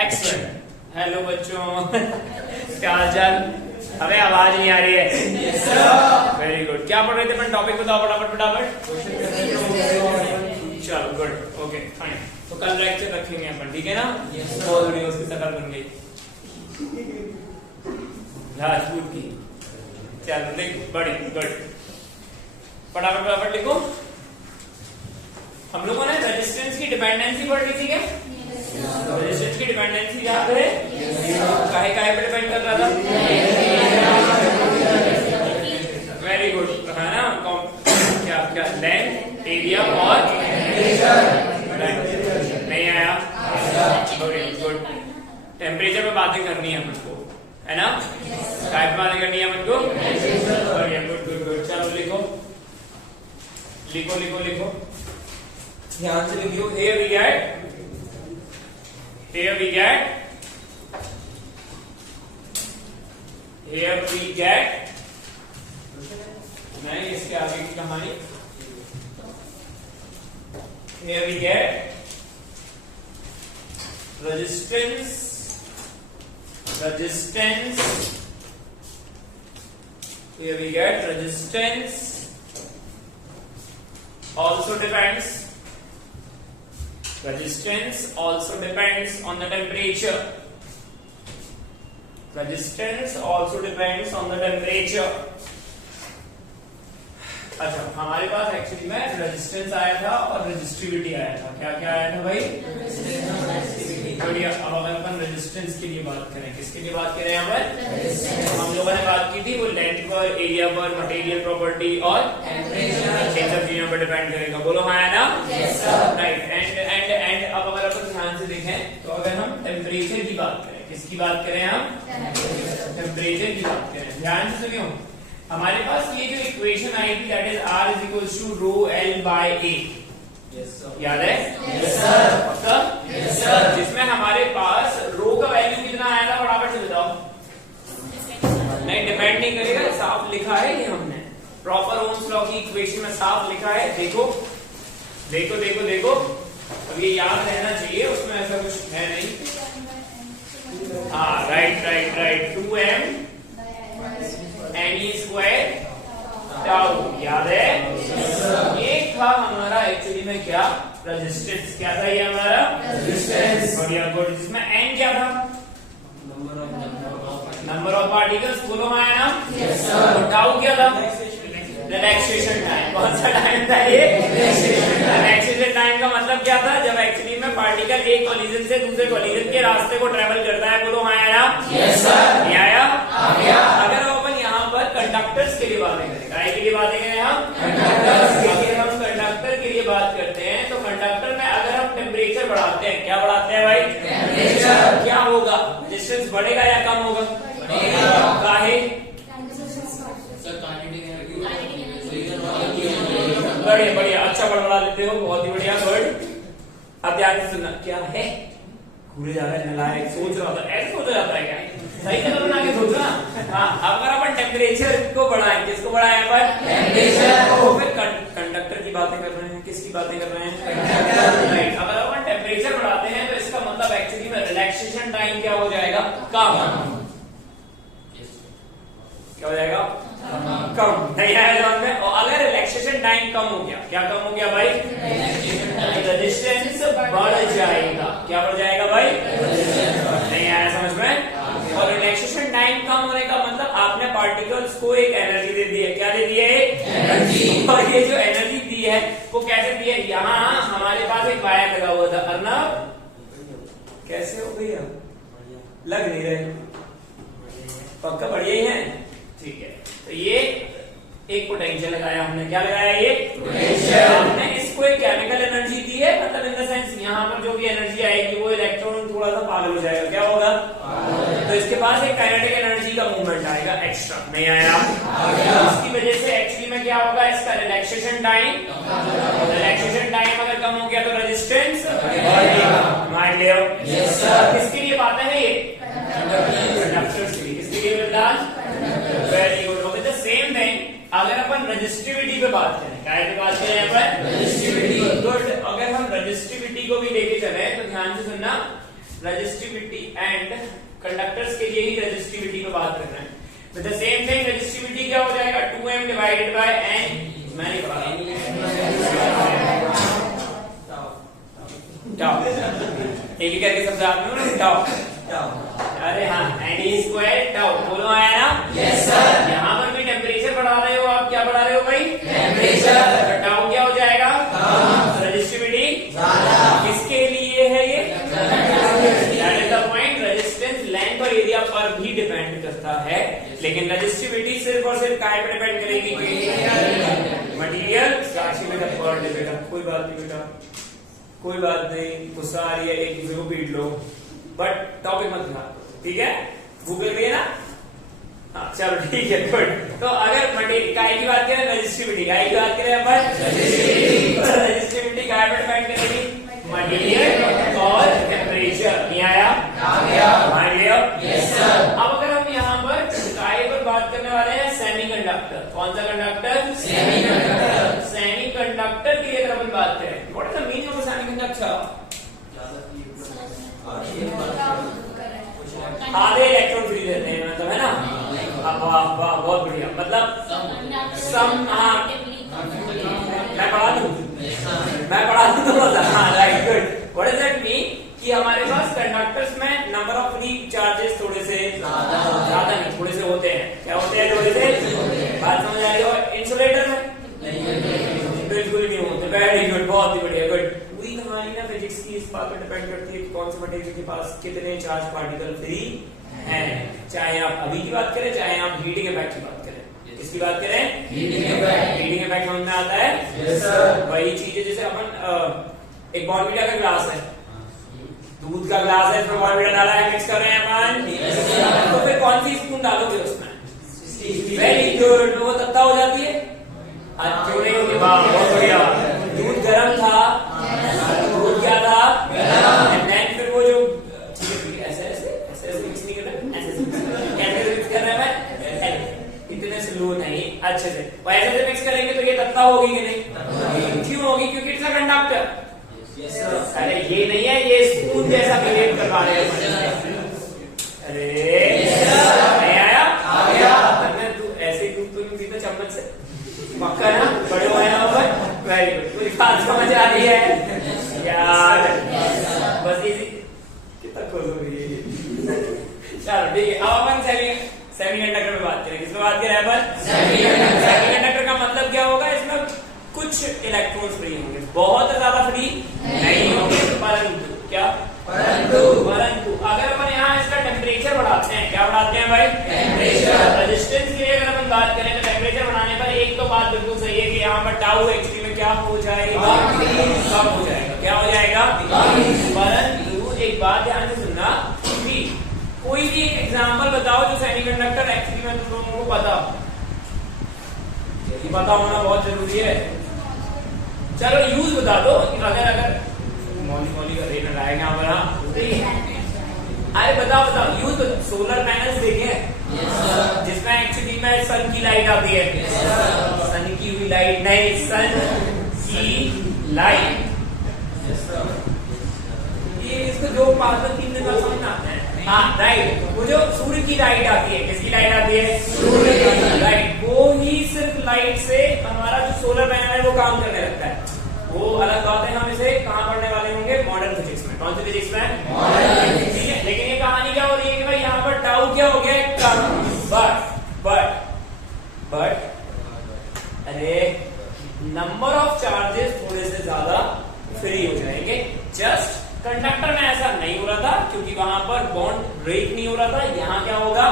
Excellent. Hello बच्चों, क्या हाल चाल? हमें आवाज नहीं आ रही है? Yes sir. Very good. क्या पढ़ रहे थे? अपन टॉपिक बताओ फटाफट। चलो गुड, ओके फाइन। तो कल लेक्चर रखेंगे अपन, ठीक है ना? बहुत वीडियोस की शक्ल बन गई राजपूत की। चलो लिख, बड़ी गुड। फटाफट लिखो। हम लोगों ने रेजिस्टेंस की डिपेंडेंसी पढ़ ली थी क्या? रेजिस्टेंस की डिपेंडेंसी क्या है? काहे पे डिपेंड कर रहा था? वेरी गुड, है ना? क्या लेंथ, एरिया और नहीं आया? गुड। टेम्परेचर पे बातें करनी है मुझको, है ना? काहे पे बातें करनी है मुझको? गुड। चलो लिखो ध्यान से लिखियो। Here we get नहीं, इसके आगे की कहानी। Here we get resistance here we get resistance also depends on the temperature. Resistance also depends on the temperature. अच्छा, हमारे पास एक्चुअली में रेजिस्टेंस आया था और रेजिस्टिविटी आया था। क्या आया था भाई? बढ़िया। अब अगर अपन रेजिस्टेंस के लिए बात करें, किसके लिए बात करें यहाँ पर? हम लोगों ने बात की थी वो लेंथ पर, एरिया पर, मटेरियल प्रॉपर्टी और इन सब चीजों पर डिपेंड करेगा। बोलो हाँ या ना? राइट। एंड अब अगर अपन ध्यान से देखें तो अगर हम टेम्परेचर की बात करें, किसकी बात करें हम? टेम्परेचर की बात करें। ध्यान से सुनियो, हमारे पास ये जो इक्वेशन आई थी that is R is equal to rho L by A, याद है? Yes sir. पक्का? Yes sir. जिसमें हमारे पास रो का वैल्यू कितना आया था? फटाफट से बताओ। नहीं, डिपेंड नहीं करेगा, साफ लिखा है ये हमने। प्रॉपर ओम्स लॉ की इक्वेशन में साफ लिखा है। देखो। अब ये याद रहना चाहिए, उसमें ऐसा कुछ है नहीं। हाँ, right 2m ne square tau, याद है? ये था हमारा एक्चुअली में क्या? रेजिस्टेंस। क्या था ये हमारा? रेजिस्टेंस। बढ़िया, गुड। जिसमें n क्या था? Number of particles. बोलो हाँ या ना? Yes sir. टाउ क्या था? Relaxation time. कौन सा टाइम था ये? रिलैक्सेशन टाइम का मतलब क्या था? जब एक्चुअली में पार्टिकल एक कोलिजन से दूसरे कोलिजन के रास्ते को ट्रेवल करता है। बोलो हाँ या ना? Yes sir. नहीं आया? आ गया। अगर अपन यहाँ पर कंडक्टर्स के लिए बातें करें, काय के लिए बातें करें हम? कंडक्टर्स के लिए। हम कंडक्टर के लिए बात करते हैं तो कंडक्टर में अगर हम टेम्परेचर बढ़ाते हैं, क्या बढ़ाते हैं भाई? टेम्परेचर। क्या होगा? रेजिस्टेंस बढ़ेगा या कम होगा? बढ़ेगा। काहे? बढ़िया, अच्छा बड़बड़ा लेते हो, बहुत ही बढ़िया, गुड। अब ध्यान से सुनना, क्या है? घूरे जा रहा है, नलायक, सोच रहा था। ऐसे सोचा जाता है क्या? सही जगह बना के सोचना। हाँ, अगर अपन टेम्परेचर को बढ़ाएं, किसको बढ़ाएं अपन? टेम्परेचर को। फिर कंडक्टर की बातें कर रहे हैं, किसकी बातें कर रहे हैं? कंडक्टर। राइट। अगर अपन टेम्परेचर बढ़ाते हैं तो इसका मतलब एक्चुअली में रिलैक्सेशन टाइम क्या हो जाएगा? कम। क्या हो जाएगा? कम। नहीं आया जवाब में? और अगर रिलैक्सेशन टाइम कम हो गया, क्या कम हो गया भाई? रेजिस्टेंस बढ़ जाएगा। क्या बढ़ जाएगा भाई? नहीं आया समझ में? और रिलैक्सेशन टाइम कम होने का मतलब आपने पार्टिकल्स को एक एनर्जी दे दी है। क्या दे दी है? एनर्जी। और ये जो एनर्जी दी है वो कैसे दी है? यहाँ हमारे पास एक वायर लगा हुआ था। अर्नब कैसे हो गई? लग नहीं रहे? पक्का बढ़िया ही है? ठीक है। तो ये एक पोटेंशियल लगाया हमने। क्या लगाया? ये पोटेंशियल। हमने इसको एक केमिकल एनर्जी दी है, मतलब इन द सेंस यहाँ पर जो भी एनर्जी आएगी वो इलेक्ट्रॉन थोड़ा सा पागल हो जाएगा। क्या होगा? तो इसके पास एक काइनेटिक एनर्जी का मूवमेंट आएगा एक्स्ट्रा। नहीं आया? इसकी वजह से एक्चुअली में क्या होगा? इसका रिलैक्सेशन टाइम अगर कम हो गया तो रेजिस्टेंस बढ़ेगा। मान लियो? Yes sir. किसके लिए बात है ये? कंडक्टर्स के लिए। किसके लिए बेटा? Very good. Okay, the same thing अगर अपन रेजिस्टिविटी पे बात करें, क्या पे बात करें अपन? रेजिस्टिविटी। गुड। अगर हम रेजिस्टिविटी को भी लेके चले तो ध्यान से सुनना, रेजिस्टिविटी एंड कंडक्टर्स के लिए ही रेजिस्टिविटी पे बात कर रहे हैं। तो द सेम थिंग रेजिस्टिविटी क्या हो जाएगा 2m डिवाइडेड बाय n, मैंने पढ़ा टाउ, एक ही करके समझा आपने टाउ। अरे हाँ n स्क्वायर टाउ, बोलो आया ना? Yes sir. यहाँ पर भी टेम्परेचर बढ़ा रहे हो आप, क्या बढ़ा रहे हो भाई? टेम्परेचर। तो टाउ क्या हो जाएगा? रेजिस्टिविटी किसके लिए है ये? That is the point. Resistance length और एरिया पर भी डिपेंड करता है, लेकिन रेजिस्टिविटी सिर्फ और सिर्फ काय पर डिपेंड करेगी? मटेरियल। साक्षी बेटा पर बेटा, कोई बात नहीं बेटा, कोई बात नहीं, गुस्सा आ रही है एक दूसरे को पीट लो, बट टॉपिक मत खराब, ठीक है? गूगल पे ना, हाँ चलो ठीक है, गुड। तो अगर मटेरियल काय की बात करें, रेजिस्टिविटी काय की बात करें अपन, रेजिस्टिविटी काय पर डिपेंड करेगी? मटेरियल और टेम्परेचर। नहीं आया? मान लिया? Yes sir. अब अगर हम यहाँ पर काय पर बात करने वाले हैं सेमीकंडक्टर, कौन सा कंडक्टर? सेमीकंडक्टर। सेमीकंडक्टर की अगर अपन बात करें, what is the meaning of semiconductor? आधे इलेक्ट्रॉन फ्री रहते हैं, मतलब है ना? वाह वाह बहुत बढ़िया, मतलब सम, मैं पढ़ा दूं तो मजा। हाँ right, good. What does that mean? कि हमारे पास कंडक्टर्स में नंबर ऑफ फ्री चार्जेस थोड़े से ज्यादा नहीं, थोड़े से होते हैं। क्या होते हैं? थोड़े से। बात समझ आ रही हो? इंसुलेटर में बिल्कुल नहीं होते। वेरी गुड, बहुत ही बढ़िया, गुड। पूरी कहानी ना फिजिक्स की इस बात पर डिपेंड करती है कि कौन से मटेरियल के पास कितने चार्ज पार्टिकल फ्री हैं। चाहे आप अभी की बात करें, चाहे आप हीटिंग इफेक्ट की बात करें। किसकी बात करें? Heating effect. हीटिंग इफेक्ट समझ में आता है? Yes sir. वही चीज है जैसे अपन एक बॉर्नविटा का ग्लास है, दूध का ग्लास है, इसमें बॉर्नविटा डाला है, मिक्स कर रहे हैं अपन, तो फिर कौन सी स्पून डालोगे उसमें? वेरी गुड, वो तत्ता हो जाती है। क्यों नहीं होगी? वाह बहुत बढ़िया। दूध गर्म था, दूध क्या था? एंड देन फिर वो जो ऐसे ऐसे ऐसे ऐसे मिक्स नहीं कर रहे, ऐसे कैसे मिक्स कर रहे हैं? इतने स्लो नहीं, अच्छे से वैसे से मिक्स करेंगे तो ये तत्ता होगी कि नहीं? क्यों होगी? क्योंकि इट्स अ कंडक्टर। अरे ये नहीं है, ये स्पून जैसा बिहेव कर रहा है। अरे नहीं आया? आ गया। तू ऐसे दूध तो नहीं पीता चम्मच से, पक्का ना? बड़े हुए हैं पर। वेरी गुड, पूरी बात समझ आ रही है यार? बस इसी कितना खुश हो रही है। चलो ठीक है, अब अपन सेमीकंडक्टर पे बात करें। किस पे बात करें अपन? सेमीकंडक्टर का मतलब क्या होगा? इसमें कुछ इलेक्ट्रॉन्स फ्री होंगे, बहुत ज्यादा फ्री नहीं होंगे, परंतु क्या? परंतु अगर अपन यहाँ इसका टेम्परेचर बढ़ाते हैं, क्या बढ़ाते हैं भाई? टेम्परेचर। रेजिस्टेंस के लिए अगर अपन बात करें तो टेम्परेचर बढ़ाने पर एक तो बात बिल्कुल सही है कि यहाँ पर टाउ एक्चुअली में क्या हो जाएगा? कम हो जाएगा। क्या हो जाएगा? परंतु एक बात ध्यान से सुनना कि कोई भी एक एग्जाम्पल बताओ जो सेमीकंडक्टर एक्चुअली में तुम लोगों को पता हो। ये पता होना बहुत जरूरी है। चलो यूज बता दो, अगर मौली का रेट आएगा हमारा। अरे बताओ यूज। सोलर पैनल्स देखे जिसमें एक्चुअली में सन की लाइट आती है। सन की हुई लाइट नहीं, सन की लाइट। ये इसको जो पाँच 3 दिन बाद समझ आता है। हाँ राइट, वो जो सूर्य की लाइट आती है, किसकी लाइट आती है? सूर्य की लाइट। वो ही सिर्फ लाइट से हमारा जो सोलर पैनल है वो काम करने लगता है। वो अलग बात है, हम इसे कहाँ पढ़ने वाले होंगे? मॉडर्न फिजिक्स में। कौन सी फिजिक्स में? मॉडर्न। ठीक है, लेकिन ये कहानी क्या हो रही है कि भाई यहाँ पर टाउ क्या हो गया? कम। बट अरे नंबर ऑफ चार्जेस थोड़े से ज्यादा फ्री हो जाएंगे। जस्ट कंडक्टर में ऐसा नहीं हो रहा था क्योंकि वहां पर बॉन्ड ब्रेक नहीं हो रहा था। यहाँ क्या होगा?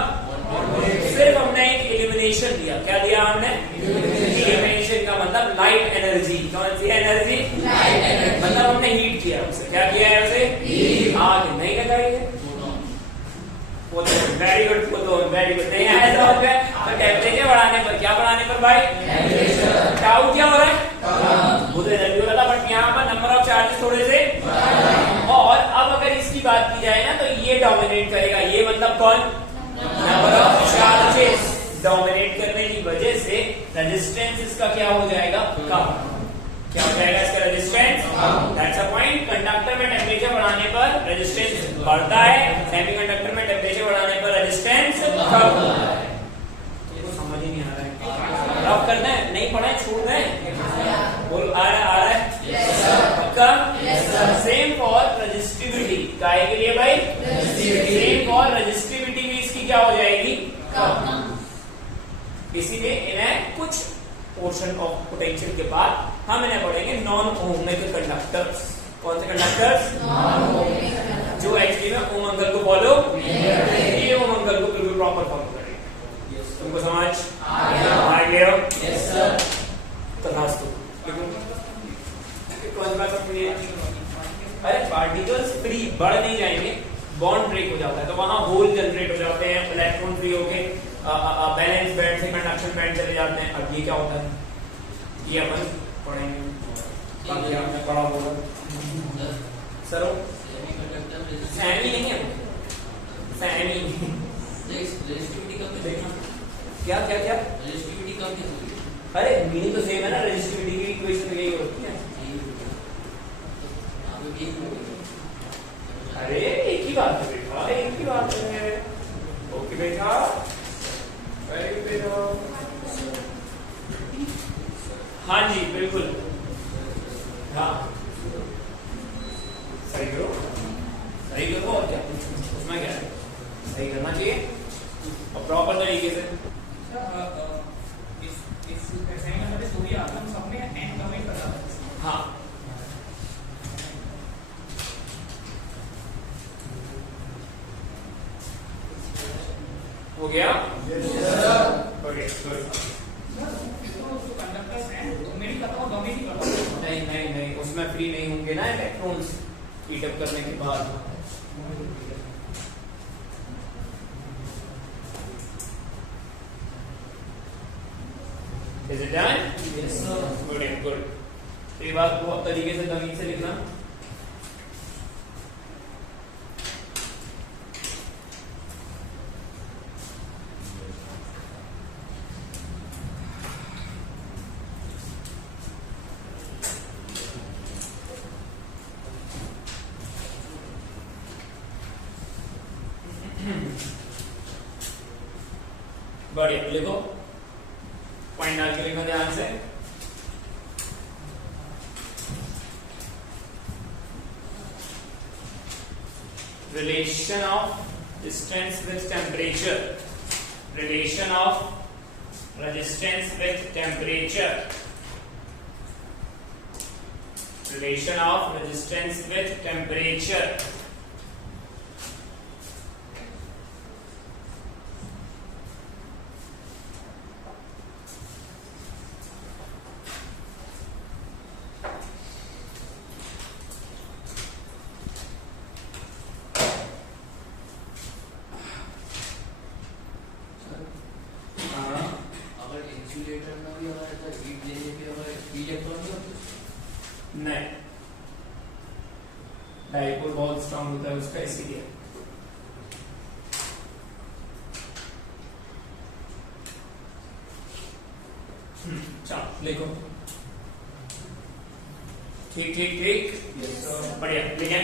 सिर्फ हमने एक इल्यूमिनेशन दिया। क्या दिया हमने? इल्यूमिनेशन का मतलब लाइट एनर्जी। कौन सी एनर्जी? Light energy. मतलब हमने हीट किया उसे। क्या किया है उसे? आग नहीं लगाई है। Very good, very good. नहीं आया समझ में? तो टेम्परेचर बढ़ाने पर, क्या बढ़ाने पर भाई? टाउ क्या हो रहा है? वो तो एनर्जी हो रहा था, बट यहाँ पर नंबर ऑफ चार्जेस थोड़े से। और अब अगर इसकी बात की जाए ना तो ये डोमिनेट करेगा। ये मतलब कौन? नंबर ऑफ चार्जेस डोमिनेट करने की वजह से रेजिस्टेंस इसका क्या हो जाएगा? कम। क्या हो जाएगा इसका resistance? That's a point. Conductor में टेम्परेचर बढ़ाने पर रेजिस्टेंस बढ़ता है, सेमीकंडक्टर में टेम्परेचर बढ़ाने पर रेजिस्टेंस कम होता है। तो समझ ही नहीं आ रहा है, रफ करना है, नहीं पढ़ा है छोड़ रहे हैं, बोल आ रहा है पक्का? सेम फॉर रेजिस्टिविटी, काय के लिए भाई? सेम फॉर रेजिस्टिविटी भी इसकी क्या हो जाएगी? इसीलिए इन्हें कुछ पोर्शन ऑफ पोटेंशियल के बाद हम इन्हें पढ़ेंगे नॉन ओमिक कंडक्टर्स। कौन से कंडक्टर्स? जो एक्चुअली में ओम अंकल को फॉलो, ये ओम अंकल को बिल्कुल प्रॉपर फॉलो करेंगे। तुमको समझ आ गया? Yes sir. तथास्तु। अरे पार्टिकल्स फ्री बढ़ नहीं जाएंगे, बॉन्ड ब्रेक हो जाता है तो वहां होल जनरेट हो जाते हैं, इलेक्ट्रॉन फ्री होके बैलेंस बैंड से कंडक्शन बैंड चले जाते हैं। अब ये क्या होता है ये अपन पढ़ेंगे, बाकी आपने पढ़ा होगा सर। सेमी नहीं है, सेमी रेजिस्टिविटी कब देखना क्या क्या क्या रेजिस्टिविटी कब? अरे मीनिंग तो सेम है ना, रेजिस्टिविटी की इक्वेशन यही होती है। अरे एक ही बात है बेटा, एक ही बात है। ओके बेटा, वेरी गुड बेटा। हाँ जी बिल्कुल, हाँ सही करो, सही करो और क्या उसमें क्या है, सही करना चाहिए और प्रॉपर तरीके से। हाँ हो गया? Yes sir. Okay good. नहीं नहीं नहीं, उसमें फ्री नहीं होंगे ना इलेक्ट्रॉन्स हीट अप करने के बाद। Is it done? Yes sir. Good good. तो ये बात बहुत तरीके से जमीन से लिखना। बढ़िया लिखो, पॉइंट डाल के लिखो ध्यान से। Relation of distance with temperature, relation of resistance with temperature, relation of resistance with temperature। नहीं, डाइपोल बहुत स्ट्रांग होता है उसका, इसीलिए। चलो लिखो, ठीक ठीक ठीक, बढ़िया लिखे।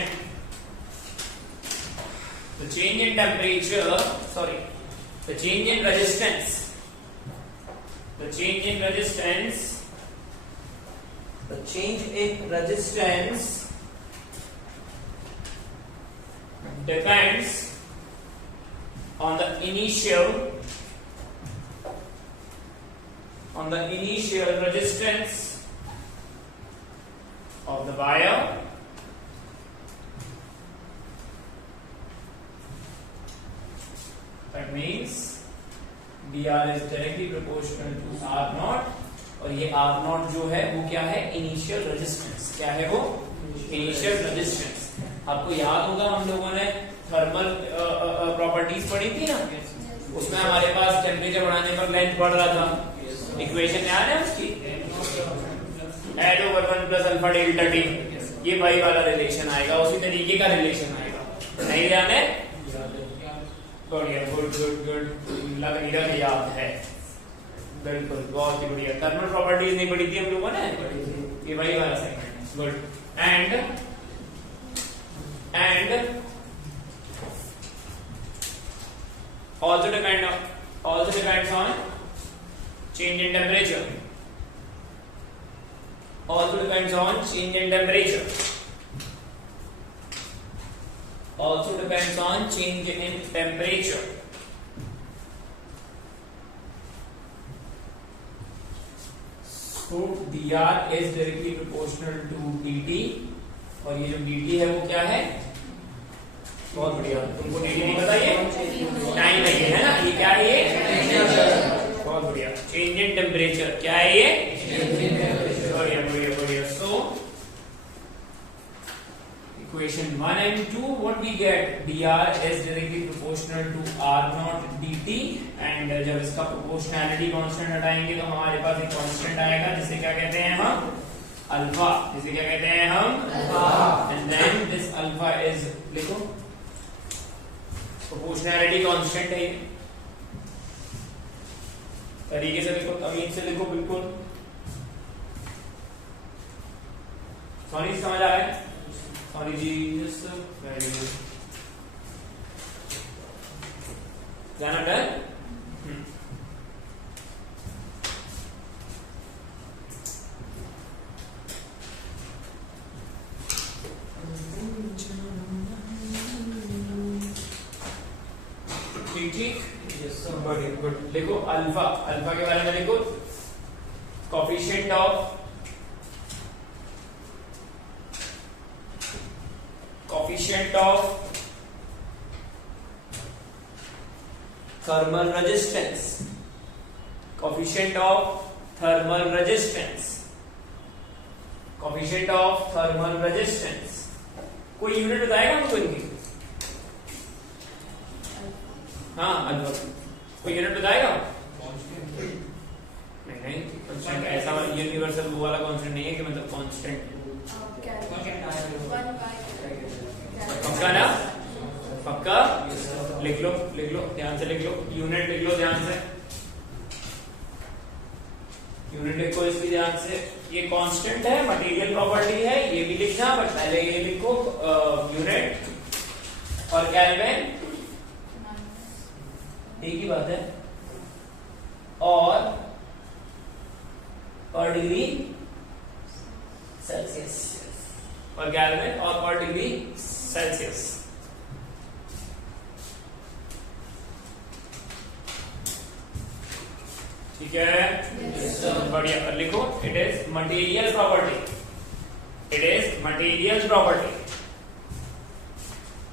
The change in temperature, sorry, the change in resistance, the change in resistance, the change in resistance depends on the initial resistance of the wire that means dr is directly proportional to r naught और ये R not जो है वो क्या है? Initial resistance. क्या है वो? Initial resistance. आपको याद होगा हम लोगों ने थर्मल प्रॉपर्टीज पढ़ी थी ना, उसमें हमारे पास टेम्परेचर बढ़ाने पर लेंथ बढ़ रहा था। इक्वेशन याद है उसकी? L/1 plus alpha delta T, ये भाई वाला रिलेशन आएगा, उसी तरीके का रिलेशन आएगा। नहीं ध्यान है? बढ़िया, गुड गुड गुड, लग नहीं रहा याद है। बिल्कुल, बहुत ही बढ़िया। थर्मल प्रॉपर्टीज नहीं पढ़ी थी हम लोगों ने? ये वही वाला सेगमेंट है। Good. And also depends on change in temperature. Also depends on change in temperature. Also depends on change in temperature. So dr is directly proportional to dt और ये जो dt है वो क्या है? बहुत बढ़िया, तुमको dt नहीं पता ये टाइम है ये, है ना? ये क्या है ये? बहुत बढ़िया। चेंज इन टेम्परेचर क्या है ये? बढ़िया बढ़िया बढ़िया। So equation 1 and 2 what we get? dr is directly proportional to r naught dt and जब इसका प्रोपोर्शनैलिटी कांस्टेंट हटाएंगे तो हमारे पास एक कांस्टेंट आएगा जिसे क्या कहते हैं हम? अल्फा। जिसे क्या कहते हैं हम? Alpha. And then this alpha is, लिखो, प्रोपोर्शनैलिटी कांस्टेंट है। तरीके से लिखो, तमीज से लिखो, बिल्कुल। सॉरी समझ आ रहा है? सॉरी जी, वेरी गुड। जाना डन? ठीक, गुड। लिखो अल्फा। अल्फा के बारे में लिखो, coefficient of thermal resistance. Coefficient of thermal resistance. Coefficient of thermal resistance. कोई यूनिट बताएगा हमको इनकी? हाँ, अल्फा। कोई यूनिट बताएगा? नहीं, कांस्टेंट ऐसा यूनिवर्सल वो वाला कांस्टेंट नहीं है कि मतलब कांस्टेंट। पक्का ना? पक्का? लिख लो ध्यान से लिख लो, यूनिट लिख लो ध्यान से, यूनिट लिखो इसकी ध्यान से। ये कांस्टेंट है, मटेरियल प्रॉपर्टी है, ये भी लिखना, बट पहले ये लिखो यूनिट और केल्विन, एक ही बात है, और पर डिग्री सेल्सियस, और केल्विन और पर डिग्री सेल्सियस। ठीक है, बढ़िया। लिखो, it is material property. It is material property.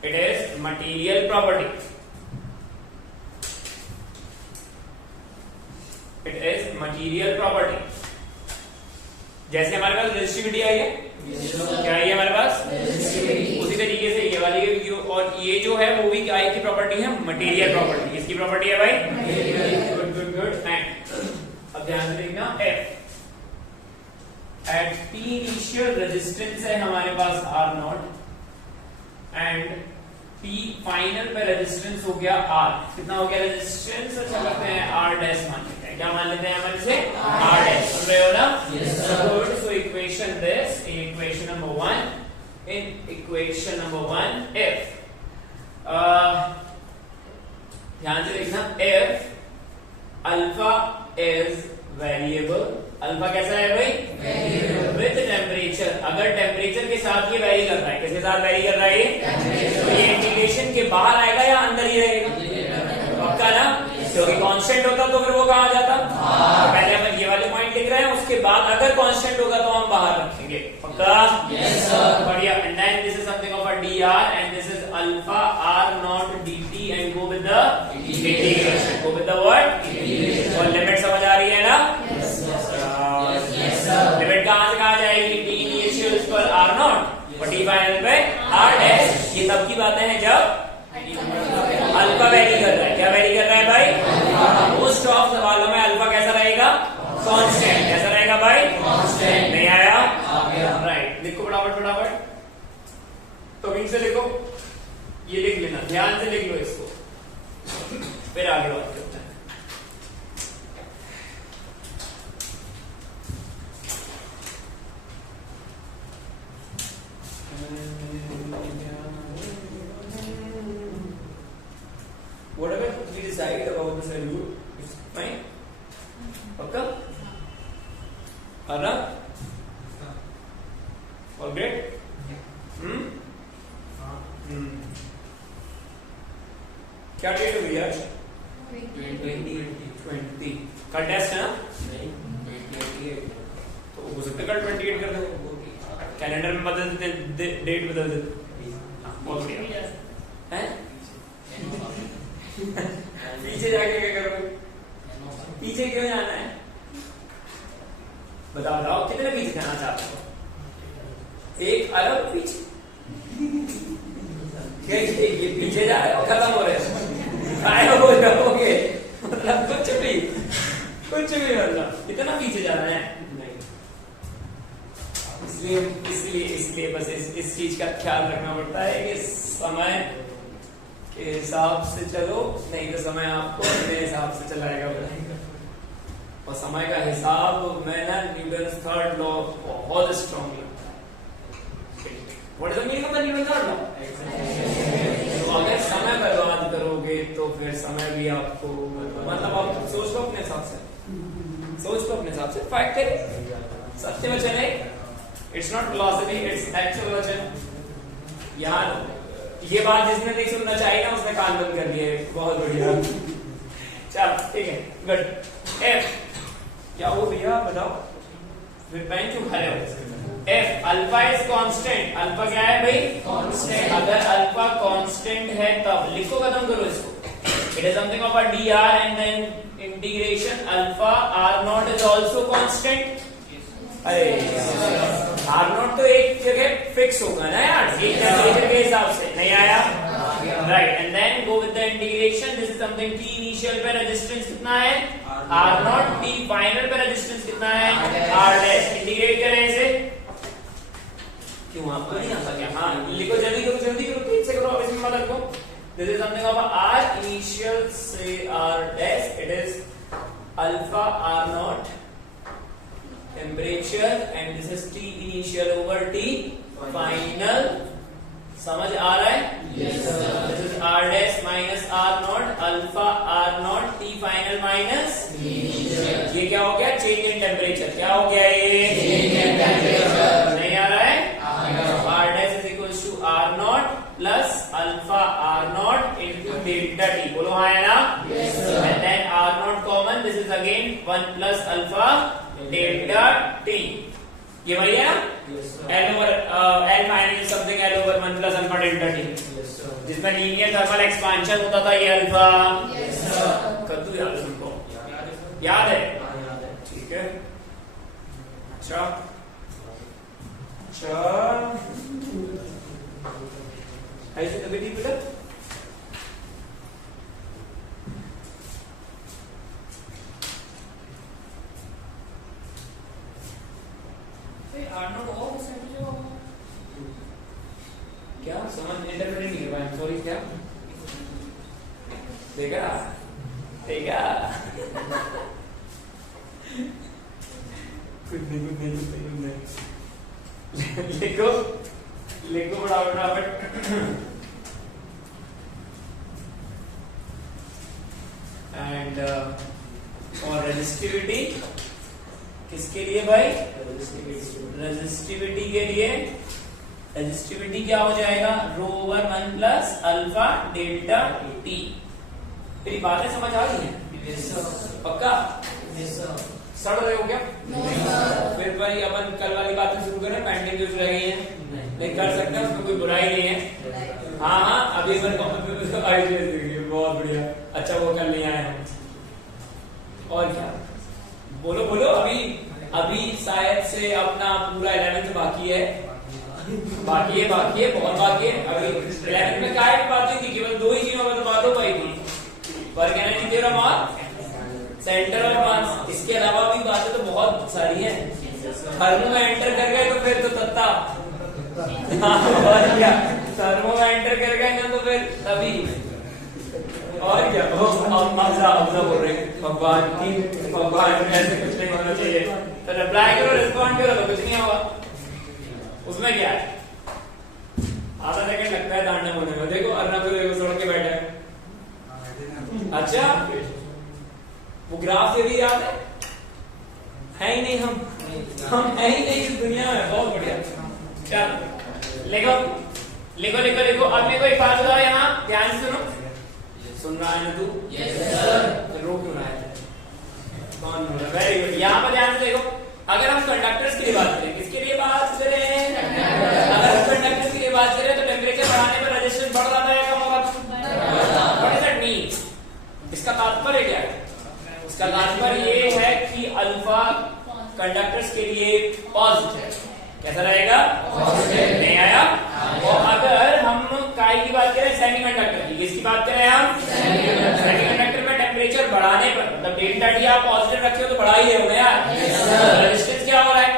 It is material property. It is material property. जैसे हमारे पास रेजिस्टिविटी आई है, क्या आई है हमारे पास? उसी तरीके से ये वाली और ये जो है वो भी क्या की प्रॉपर्टी है? Material property. इसकी प्रॉपर्टी है भाई गुड गुड गुड। एंड अब ध्यान से देखना, F at T initial resistance है हमारे पास R not and P final पे रेजिस्टेंस हो गया R। कितना हो गया रेजिस्टेंस? अच्छा करते हैं R डैश मान लेते हैं। क्या मान लेते हैं हम इसे? R dash. सुन रहे हो ना? Yes sir. Good. So equation this, equation number 1, in equation number 1 if ध्यान से देखना, if alpha is variable, alpha कैसा है भाई? Variable with temperature. अगर टेम्परेचर के साथ ये वेरी कर रहा है, किसके साथ वेरी कर रहा है ये? तो ये इंटीग्रेशन के बाहर आएगा या अंदर ही रहेगा? पक्का ना? क्योंकि कांस्टेंट होता तो फिर वो कहाँ आ जाता? तो पहले हम ये वाले पॉइंट लिख रहे हैं, उसके बाद अगर कांस्टेंट होगा तो हम बाहर रखेंगे। पक्का? Yes sir. बढ़िया। And then this is something of a dr and this is alpha r not dt and go with the integration. Go with the what? Integration. और लिमिट समझ आ रही है ना? Yes sir. लिमिट कहां से कहां जाएगी? t इनिशियल पर r नॉट और t फाइनल पे r डैश। ये तब की बातें हैं जब अल्फा वेरी कर रहा है। क्या वेरी कर रहा है भाई? मोस्ट ऑफ सवालों में अल्फा कैसा रहेगा? कांस्टेंट। कैसा रहेगा भाई? कांस्टेंट। नहीं आया? आ गया। राइट। लिखो फटाफट फटाफट, तो से लिखो, ये लिख लेना, ध्यान से लिख लो इसको, फिर आगे बात करते हैं। you. It's fine. पक्का? Arna? All great? क्या डेट हुई आज? 20 कल टेस्ट है ना? तो हो सकता है कल 28 कर दो, कैलेंडर में बदल देते, डेट बदल देते। बहुत बढ़िया हैं? पीछे जाके क्या करोगे? पीछे क्यों जाना है? बताओ कितने पीछे जाना चाहते हो? एक अरब पीछे? ये पीछे जा रहे हो, खत्म हो रहे हो, गायब हो जाओगे, मतलब कुछ भी मतलब इतना पीछे जाना है नहीं। इसलिए बस इस चीज का ख्याल रखना पड़ता है कि समय के हिसाब से चलो, नहीं तो समय आपको अपने हिसाब से चलाएगा बनाएगा। और समय का हिसाब में ना न्यूटन थर्ड लॉ बहुत स्ट्रॉन्ग लगता है। What is the meaning of the Newton third law? तो अगर समय बर्बाद करोगे तो फिर समय भी आपको मतलब आप सोच लो अपने हिसाब से, फाइट करिए, सत्य वचन है, it's not philosophy, its actual वचन। यार ये बात जिसने नहीं सुनना चाहिए ना उसने कान बंद कर लिए, बहुत बढ़िया। चल ठीक है, गुड। एफ क्या हो भैया बताओ, फिर पेन क्यों खा रहे हो? F alpha is constant. Alpha क्या है भाई? कांस्टेंट। अगर अल्फा कांस्टेंट है तब लिखो, खत्म करो इसको। It is something of a dr and then integration alpha r not is also constant. अरे r नॉट तो एक जगह फिक्स होगा ना यार, एक टेम्परेचर के हिसाब से, नहीं आया? Right, and then go with the integration. This is something t initial पे रेजिस्टेंस कितना है? r not. t फाइनल पे रेजिस्टेंस कितना है? r dash. इंटीग्रेट करें इसे। क्यों आपको नहीं आता क्या? हाँ लिखो, जल्दी करो, तेज से करो, अब इसमें मत रखो। This is something of a r initial say r dash. It is alpha r naught temperature and this is t initial over t final. समझ आ रहा है? Yes sir. This is r dash minus r naught alpha r naught t final minus t initial. ये क्या हो गया? Change in temperature. क्या हो गया ये? Change in temperature. नहीं आ रहा है? r dash is equals to r naught plus alpha r naught into delta t. बोलो हाँ है ना? Yes sir. And then r naught common. This is again 1 plus alpha delta t. ये वही है ना? Yes sir. L over L final is something L over 1 plus alpha delta t. Yes sir. जिसमें linear thermal expansion होता था ये alpha. Yes sir. कद्दू याद है तुमको? याद है? ठीक है। अच्छा ऐसे तो बेटी बेटा क्या समझ इंटरप्रेट नहीं कर पाया, सॉरी। क्या देखा कुछ नहीं लिखो फटाफट। एंड और रेजिस्टिविटी किसके लिए भाई? रेजिस्टिविटी के लिए। रेजिस्टिविटी क्या हो जाएगा? Rho over 1 plus alpha delta T. तेरी बातें समझ आ रही है? पक्का? सड़ रहे हो क्या? फिर भाई अपन कल वाली बातें शुरू करें, पेंडिंग जो रह गई है नहीं कर सकते, उसमें कोई बुराई नहीं है। हाँ अभी बहुत बढ़िया, अच्छा वो कल नहीं आया हम। और क्या बोलो अभी शायद से अपना पूरा 11th बाकी है, बहुत बाकी है। अभी 11th में क्या बात हुई थी? केवल 2 ही चीजों में तो बात हो पाई थी, वर्क एनर्जी थ्योरम और सेंटर ऑफ मास। इसके अलावा भी बातें तो बहुत सारी हैं। थर्मो में एंटर कर गए तो फिर तो तत्ता और क्या, थर्मो में एंटर कर गए ना तो फिर तभी और क्या। मजा बोल रहे भगवान ऐसे कुछ नहीं होना चाहिए। तो रिप्लाई करो, रिस्पॉन्ड करो तो कुछ नहीं होगा। उसमें क्या है, आधा सेकंड लगता है तांडव होने में। देखो अर्नब को देखो सड़क के बैठा है। अच्छा वो ग्राफ थ्योरी याद है ही नहीं, हम है ही नहीं इस दुनिया में। बहुत बढ़िया, चलो लिखो लिखो लिखो लिखो। अब मेरे को एक बात बताओ, यहाँ ध्यान से सुनो। सुन रहा है ना तू? Yes sir. रो क्यों रहा है? कौन हो रहा है? Very good. यहाँ पर ध्यान से देखो, अगर हम कंडक्टर्स के लिए बात करें, किसके लिए बात करें? अगर हम कंडक्टर्स के लिए बात करें तो टेम्परेचर बढ़ाने पर रेजिस्टेंस बढ़ रहा है, कम होगा? What does that mean? इसका तात्पर्य क्या है? इसका तात्पर्य ये है कि अल्फा कंडक्टर्स के लिए पॉजिटिव, कैसा रहेगा? पॉजिटिव। नहीं आया? और अगर हम काय की बात करें, सेमीकंडक्टर की, किसकी बात करें हम? सेमीकंडक्टर में टेम्परेचर बढ़ाने पर, मतलब डेल्टा टी आप पॉजिटिव रखे हो तो बढ़ा ही रहे हो यार। रेजिस्टेंस क्या हो रहा है?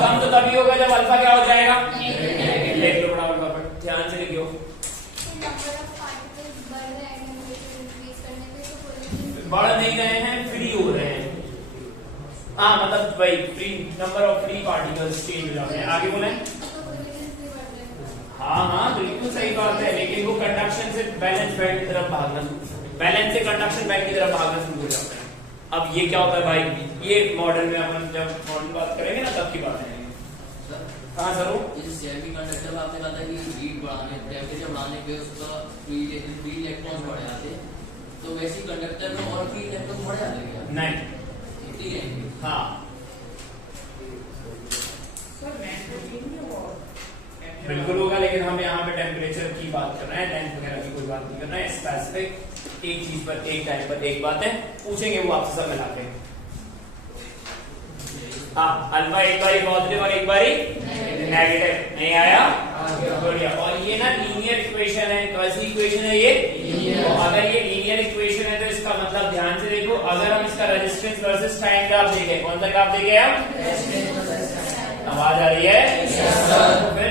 कम तो तभी होगा जब अल्फा क्या हो जाएगा? लिख लो बड़ा अल्फा पर, ध्यान से लिखियो। बढ़ नहीं रहे हैं, फ्री हो रहे हैं। हाँ, मतलब भाई free, number of free particles change हो जाते हैं। आगे बोले। हाँ बिल्कुल सही बात है, लेकिन वो कंडक्शन से बैलेंस बैंड की तरफ भागना, बैलेंस से कंडक्शन बैंड की तरफ भागना शुरू हो जाता है। अब ये क्या होता है भाई? ये मॉडल में अपन जब मॉडल बात करेंगे ना तब की बात है। हाँ सर, इस सेमीकंडक्टर में आपने कहा था कि हीट बढ़ाने, टेम्परेचर बढ़ाने पे उसका फ्री इलेक्ट्रॉन्स बढ़ जाते हैं, तो वैसे कंडक्टर में और फ्री इलेक्ट्रॉन बढ़ जाते हैं? नहीं, इतनी रहेंगे। हाँ बिल्कुल होगा, लेकिन हम यहाँ पे टेम्परेचर की बात कर रहे हैं, टेंथ वगैरह की कोई बात नहीं कर रहे हैं। स्पेसिफिक एक चीज पर, एक टाइम पर एक बात है, पूछेंगे वो आपसे सब मिला के। हाँ, अल्फा एक बारी पॉजिटिव और एक बारी नेगेटिव। नहीं आया? बढ़िया। और ये ना लीनियर इक्वेशन है, कैसी इक्वेशन है ये? तो अगर ये लीनियर इक्वेशन है तो इसका मतलब ध्यान से देखो, अगर हम इसका रेजिस्टेंस वर्सेस टाइम ग्राफ देखें, कौन सा ग्राफ देखें हम? आवाज आ रही है? तो फिर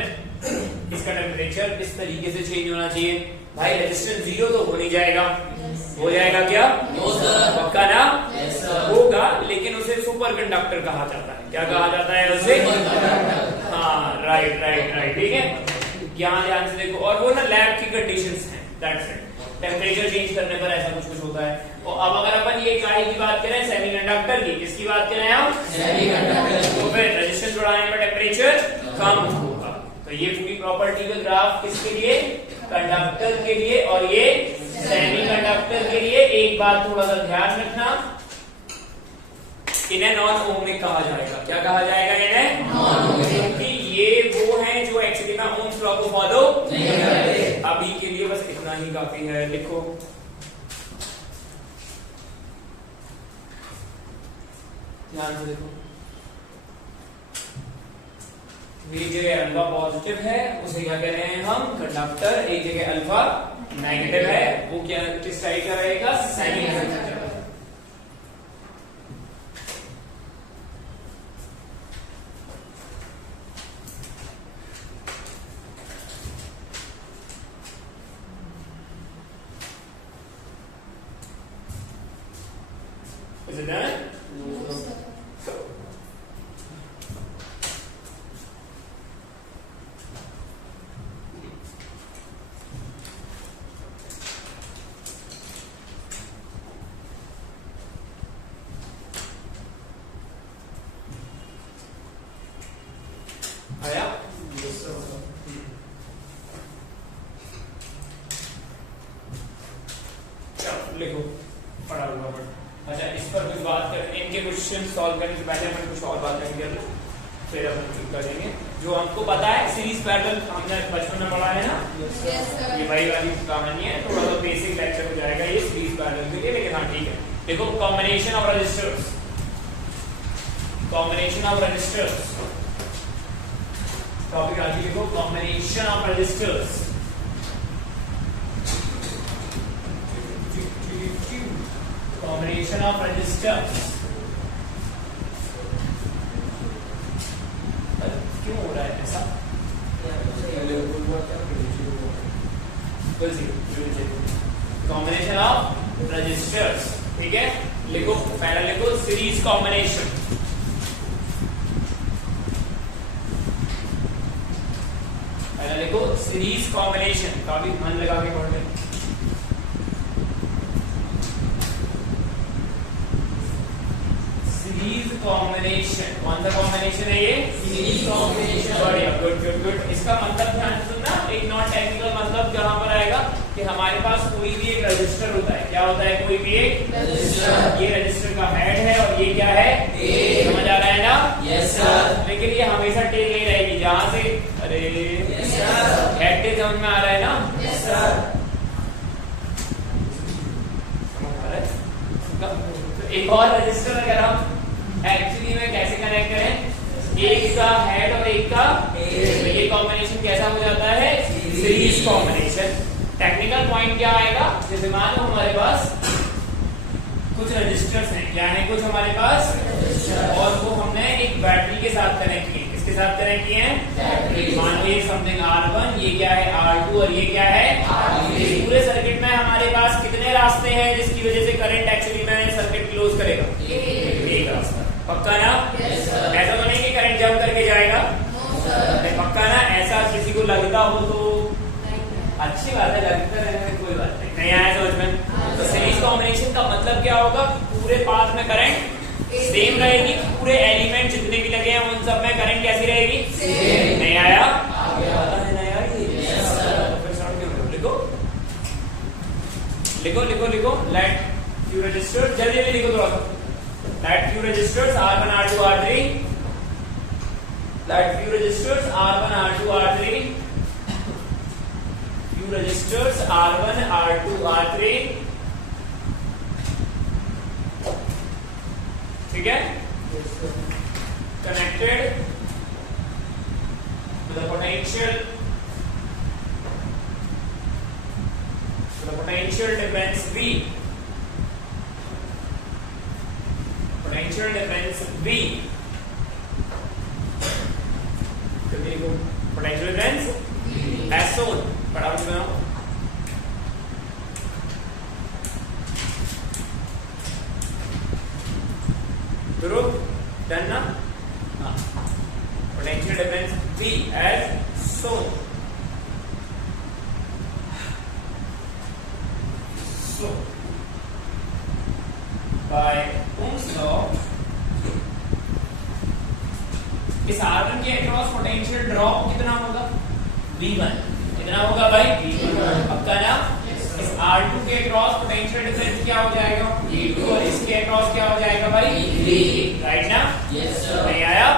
इसका टेम्परेचर इस तरीके से चेंज होना चाहिए भाई। रेजिस्टेंस जीरो तो हो नहीं जाएगा, हो जाएगा क्या? पक्का ना? होगा, लेकिन उसे सुपर कंडक्टर कहा जाता है। क्या कहा जाता है उसे? हाँ, राइट राइट राइट, ठीक है। यहाँ ध्यान से देखो, और वो ना लैब की कंडीशंस हैं, दैट्स इट। टेम्परेचर चेंज करने पर ऐसा कुछ कुछ होता है। और अब अगर अपन ये इकाई की बात करें, सेमीकंडक्टर की, किसकी बात करें हम? सेमीकंडक्टर। तो फिर रेजिस्टेंस बढ़ाने पर टेम्परेचर कम होगा। तो ये पूरी प्रॉपर्टी का ग्राफ किसके लिए? कंडक्टर के लिए, और ये सेमीकंडक्टर के लिए। एक बात थोड़ा सा ध्यान रखना, इन्हें नॉन ओमिक कहा जाएगा। क्या कहा जाएगा इन्हें? नॉन ओमिक, क्योंकि ये वो हैं जो एक्चुअली में ओम्स लॉ को फॉलो नहीं करते। अभी के लिए बस इतना ही काफी है। लिखो, ध्यान से देखो, एक जगह अल्फा पॉजिटिव है, उसे क्या कह रहे हैं हम? कंडक्टर। एक जगह अल्फा नेगेटिव है, वो क्या किस साइड का रहेगा? सेमीकंडक्टर। Is it done? आया? चलो लिखो, पढ़ा हुआ पढ़। अच्छा, इस पर कुछ बात करें, इनके क्वेश्चन सॉल्व करने से पहले हम कुछ और बात करेंगे, फिर अपन करेंगे। जो हमको पता है सीरीज पैरेलल, हमने बचपन में पढ़ा है ना? ये वही वाली कहानी है, थोड़ा सा बेसिक लेक्चर हो जाएगा ये सीरीज पैरेलल के लिए, लेकिन हाँ ठीक है। देखो, combination of resistors, combination of resistors topic आज लिखो, combination of resistors. Combination of resistors क्यों हो रहा है ऐसा? कॉम्बिनेशन ऑफ रजिस्टर्स, ठीक है। लिखो, पहला लिखो सीरीज कॉम्बिनेशन। पहला लिखो सीरीज कॉम्बिनेशन, काफी मन लगा के पढ़ लें। कॉम्बिनेशन, कौन सा कॉम्बिनेशन है ये? Series combination. बढ़िया, गुड गुड गुड। इसका मतलब ध्यान से सुनना, एक नॉन टेक्निकल मतलब कहां पर आएगा कि हमारे पास कोई भी एक रजिस्टर होता है। क्या होता है? कोई भी एक रजिस्टर। ये रजिस्टर का हेड है और ये क्या है? टेल। समझ आ रहा है ना? Yes sir. लेकिन ये हमेशा टेल नहीं रहेगी, जहां से अरे यस सर। हेड टेल समझ में आ रहा है ना? Yes sir. समझ आ रहा है? तो एक और रजिस्टर अगर हम एक्चुअली में कैसे कनेक्ट करें, एक का हेड और एक का टेल, तो ये कॉम्बिनेशन कैसा हो जाता है? Series combination. टेक्निकल पॉइंट क्या आएगा? जैसे मान लो हमारे पास कुछ रजिस्टर्स हैं, क्या है? कुछ हमारे पास रजिस्टर। और वो हमने एक बैटरी के साथ कनेक्ट किए। किसके साथ कनेक्ट किए हैं? बैटरी। मान लो ये समथिंग R1, ये क्या है? R2 और ये क्या है? R3। इस पूरे सर्किट में हमारे पास कितने रास्ते हैं जिसकी वजह से करंट एक्चुअली में सर्किट क्लोज करेगा? एक रास्ता। पक्का ना? Yes sir. ऐसा तो नहीं कि करंट जंप करके जाएगा? No sir. पक्का ना? ऐसा किसी को लगता हो तो अच्छी बात है, लगता रहने में कोई बात नहीं आया समझ में? तो सीरीज कॉम्बिनेशन का मतलब क्या होगा? पूरे पाथ में करंट सेम रहेगी, पूरे एलिमेंट जितने भी लगे हैं उन सब में करंट कैसी रहेगी? सेम। नहीं आया? आ गया। नहीं आया ये? Yes sir. फिर start क्यों करो? लिखो लिखो लिखो लिखो। लेट फ्यू रजिस्टर्स, जल्दी जल्दी लिखो थोड़ा सा। Let few resistors R1 R2 R3, let few resistors R1 R2 R3, few resistors R1 R2 R3, ठीक है? Connected to the potential difference V, potential difference V, potential difference as shown, फटाफट से बनाओ। शुरू, डन ना? हाँ। Potential difference V as shown. So by Ohm's law, इस R1 के अक्रॉस पोटेंशियल ड्रॉप कितना होगा? V1। कितना होगा भाई? V1। पक्का ना? इस R2 के अक्रॉस पोटेंशियल डिफरेंस क्या हो जाएगा? V2। और इसके अक्रॉस क्या हो जाएगा भाई? V3। राइट ना? Yes sir. नहीं आया?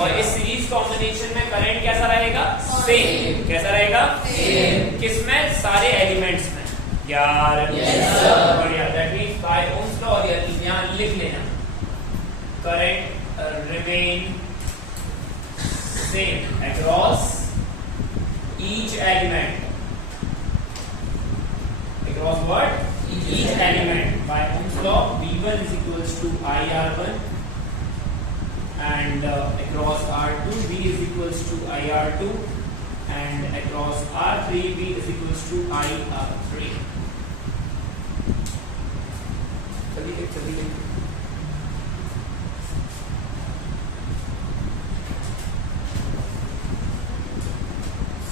और इस सीरीज कॉम्बिनेशन में करंट कैसा रहेगा? सेम। कैसा रहेगा? सेम। किसमें? सारे एलिमेंट्स में। यार यस सर। बढ़िया। That means by Ohm's law, यहां लिख लेना, current remain same across each element. Across what? Each element. By Ohm's law, V1 is equals to IR1, and across R2, V is equals to IR2, and across R3, V is equals to IR3. चलिए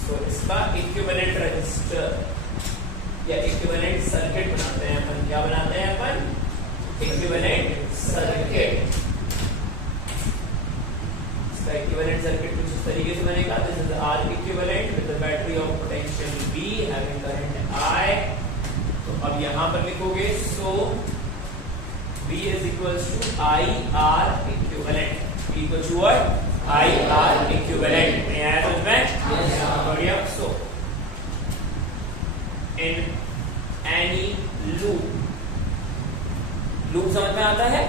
तो इसका equivalent resistor या equivalent circuit बनाते हैं अपन। क्या बनाते हैं अपन? Equivalent circuit. इसका इक्विवेलेंट सर्किट कुछ इस तरीके से बनेगा। This is R equivalent with the battery of potential V having current I। तो अब यहां पर लिखोगे सो V is equals to IR equivalent. V equals to what? IR equivalent. नहीं आया समझ में? बढ़िया। So in any loop, loop समझ में आता है?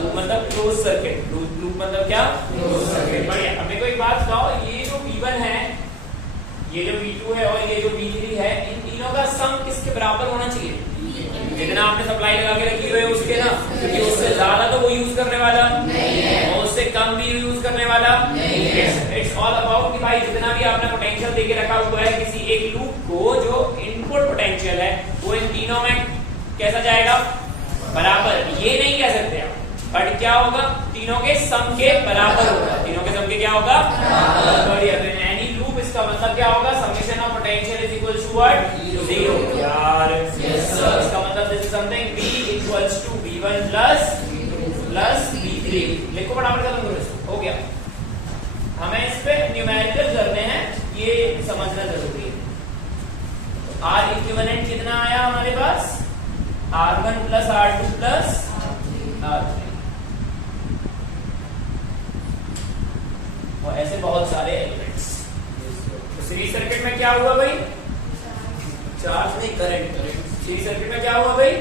लूप मतलब क्लोज सर्किट। लूप मतलब क्या? Close circuit. बढ़िया। अब मेरे को एक बात बताओ, ये जो V1 है, ये जो V2 है और ये जो V3 है, इन तीनों का सम किसके बराबर होना चाहिए? जितना आपने सप्लाई लगा के रखी हुई है उसके ना, क्योंकि उससे ज्यादा तो वो यूज करने वाला नहीं है और उससे कम भी यूज करने वाला नहीं है। इट्स ऑल अबाउट कि भाई जितना भी आपने पोटेंशियल देके रखा हुआ है किसी एक लूप को, जो इनपुट पोटेंशियल है वो इन तीनों में कैसा जाएगा? बराबर। ये नहीं कह सकते आप, बट क्या होगा? तीनों के सम के बराबर होगा। तीनों के सम के क्या होगा? बढ़िया। तो एनी लूप, इसका मतलब क्या होगा? Summation of potential is equal to what? 0। यार यस सर। इसका मतलब this is something V equals to V1 plus V3 3। लिखो फटाफट, खत्म करो इसको, हो गया। हमें इस पे न्यूमेरिकल करने हैं, ये समझना जरूरी है। आर इक्विवेलेंट कितना आया हमारे पास? R1 plus R2 plus R3। और ऐसे बहुत सारे एलिमेंट्स। तो सीरीज सर्किट में क्या हुआ भाई? चार्ज नहीं, करंट। सीरीज सर्किट में क्या हुआ भाई?